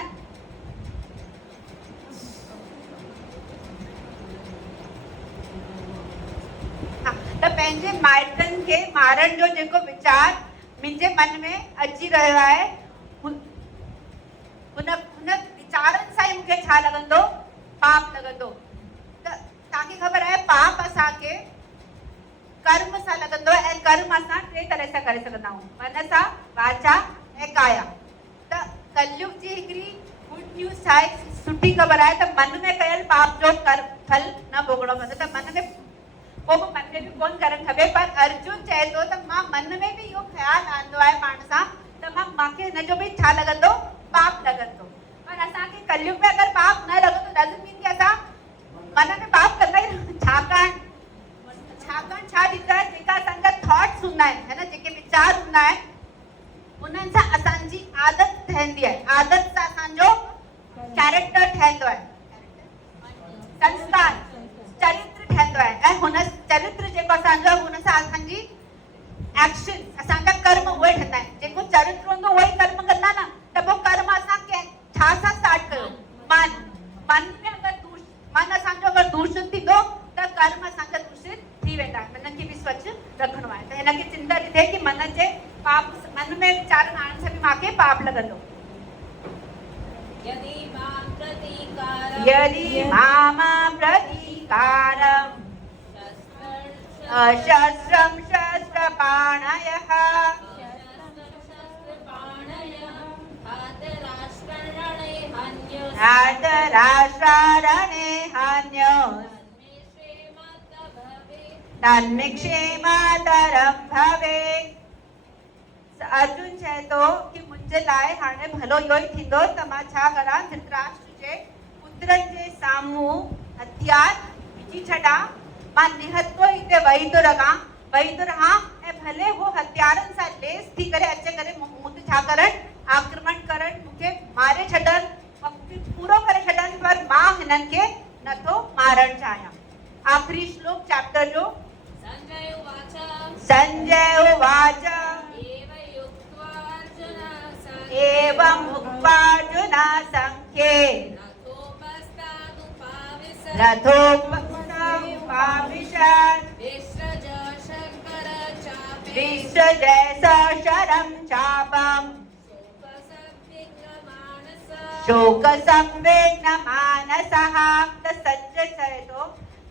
त पंहिंजे माइटनि खे मारण जो जेको वीचार मुंहिंजे मन में अची रहियो आहे हुन वीचारनि सां ई मूंखे छा लॻंदो पाप लॻंदो त तव्हांखे ख़बर आहे पाप असांखे कर्म सां लॻंदो आहे ऐं कर्म असां टे तरह सां करे सघंदा आहियूं मन सां वाचा ऐं काया त कलयुग जी हिकिड़ी गुड न्यूज़ छा आहे सुठी ख़बर आहे त मन में कयल पाप जो फल न भोगणो पवंदो त मन में पोइ मन में बि कोन करणु खपे पर अर्जुन चए थो त मां मन में बि इहो ख़्यालु आंदो आहे पाण सां त मूंखे हिनजो बि छा लॻंदो पाप लॻंदो पर असांखे कलयुग में अगरि पाप न लॻंदो डज़ंट मीन की असां मन में पाप कंदा ई छाकाणि छा ॾींदा आहिनि जेका असांजा थॉट्स हूंदा आहिनि है न जेके वीचार हूंदा आहिनि उन्हनि सां असांजी आदत ठहंदी आहे आदत सां असांजो कैरेक्टर ठहंदो आहे संस्कार चरित्र ठहंदो आहे ऐं हुन चरित्र जेको असांजो हुन सां असांजी एक्शन असांजा कर्म उहे ठहंदा आहिनि जेको चरित्र हूंदो उहो ई कर्म कंदा न त पोइ कर्म असां छा सां स्टार्ट कयो मन में अगरि मन असांजो अगरि दूषित थींदो त कर्म असांजा दूषित थी वेंदा आहिनि मन खे बि स्वच्छ रखिणो आहे त हिनखे चिंता थी थिए की मन जे पाप मन में वीचार आणण सां बि मूंखे पाप लॻंदो यदि मां प्रतीकारं शस्त्रं शस्त्रपाणयः धातराष्ट्ररणे हन्यो तन्मे क्षेमतरं भवेत् अर्जुन चए थो कि मुंहिंजे लाइ हाणे भलो इहो ई थींदो त मां छा करां धृतराष्ट्र जे पुत्रनि जे साम्हूं हथियार विझी छॾां मां निहत्तो हिते वेही थो रहां ऐं भले हो हथियारनि सां लेस थी करे अचे करे मूं ते छा करण आक्रमण करण मूंखे मारे छॾनि मूंखे पूरो करे छॾनि पर मां हिननि खे नथो मारणु चाहियां आख़िरी श्लोक चैप्टर जो संजय उवाच एवं उक्त्वा अर्जुन संख्ये रथोपविशत् विसृज शरं चापम् शोकसंवेग्नमानसः त सच चए थो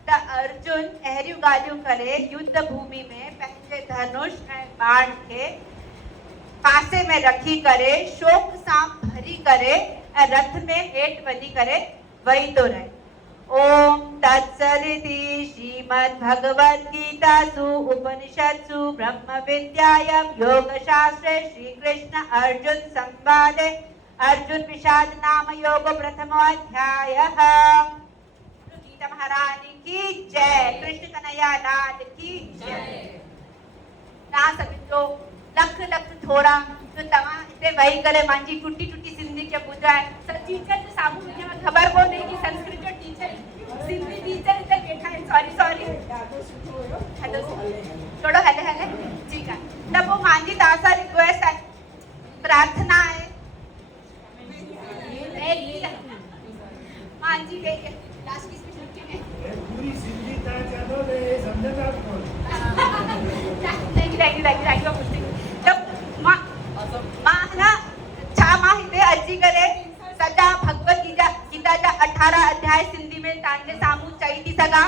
त अर्जुन अहिड़ियूं ॻाल्हियूं करे युद्ध भूमि में पंहिंजे धनुष ऐं बाण खे पासे में रखी करे शोक सां भरी करे ऐं रथ में हेठि वञी करे वेही थो रहे ओम तत्सदिति श्रीमद्भगवद्गीतासु उपनिषत्सु ब्रह्म विद्यायां योगशास्त्रे श्रीकृष्ण अर्जुन संवादे अर्जुन विषाद नाम योग प्रथमो अध्यायः गीता महारानी की जय कृष्ण कन्हैया लाल की जय तव्हां सभिनि जो लख लख थोड़ा जो तव्हां हिते वेही करे मुंहिंजी टुटी सिंधी खे ॿुधाए टीचर जे साम्हूं मुंहिंजे ख़बर कोन्हे कि संस्कृत जो टीचर सिंधी टीचर हिते वेठा आहिनि सॉरी थोरो हले ठीकु आहे त पोइ मुंहिंजी तव्हां सां रिक्वेस्ट आहे प्रार्थना आहे मुंहिंजी लास्ट की स्पीच लिखी है पूरी सिंधी ता चलो ले समझना कौन थैंक यू जब मां ना छा मां हिते अची करे सॼा भगवत गीता जा 18 अध्याय सिंधी में तव्हांजे साम्हूं चई थी सघां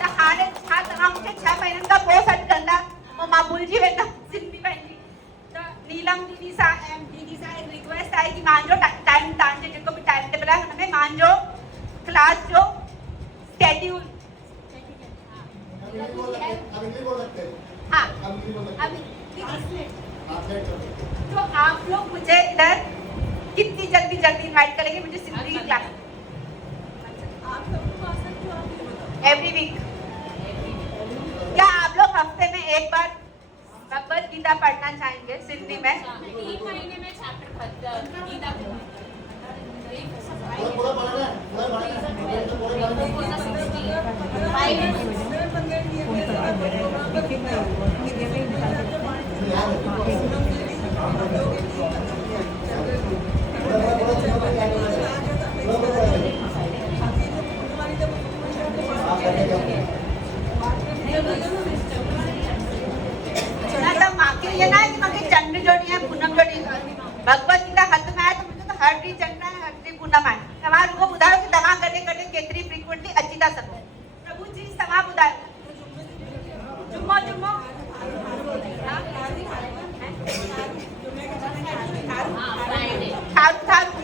त हाणे छा तव्हां मूंखे 6 महीननि खां पोइ सॾु कंदा पोइ मां भुलिजी वेंदमि सिंधी पंहिंजी त नीलम दीदी सां ऐं दीदी सां रिक्वेस्ट आहे कि मुंहिंजो टाइम तव्हांजे जेको बि टाइम टेबल आहे हुन में मुंहिंजो क्लास जो शेड्यूल हाँ अभी तो आप लोग मुझे इधर कितनी जल्दी इनवाइट करेंगे मुझे सिंधी क्लास एवरी वीक क्या आप लोग हफ्ते में एक बार भगवत गीता पढ़ना चाहेंगे सिंधी में 3 महीने में चैप्टर खत्म गीता तर मागे ये नाही की मागे चंद्र जोडी आहे पूनम जोडी भगवत गीता हाथ में आए तो मुझे तो हर डी चंद्र है हर डी पूनम है तव्हां रुगो ॿुधायो कि तव्हां कॾहिं कॾहिं केतिरी फ्रीक्वेंटली अची था सघो प्रभु जी तव्हां ॿुधायो जुम्मो जुम्मो थारू थारू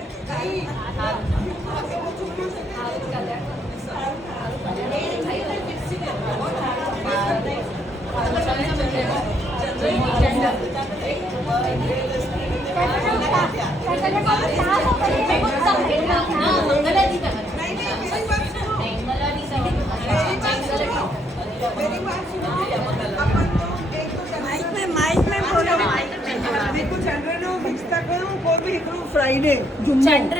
फ्राइडे चंड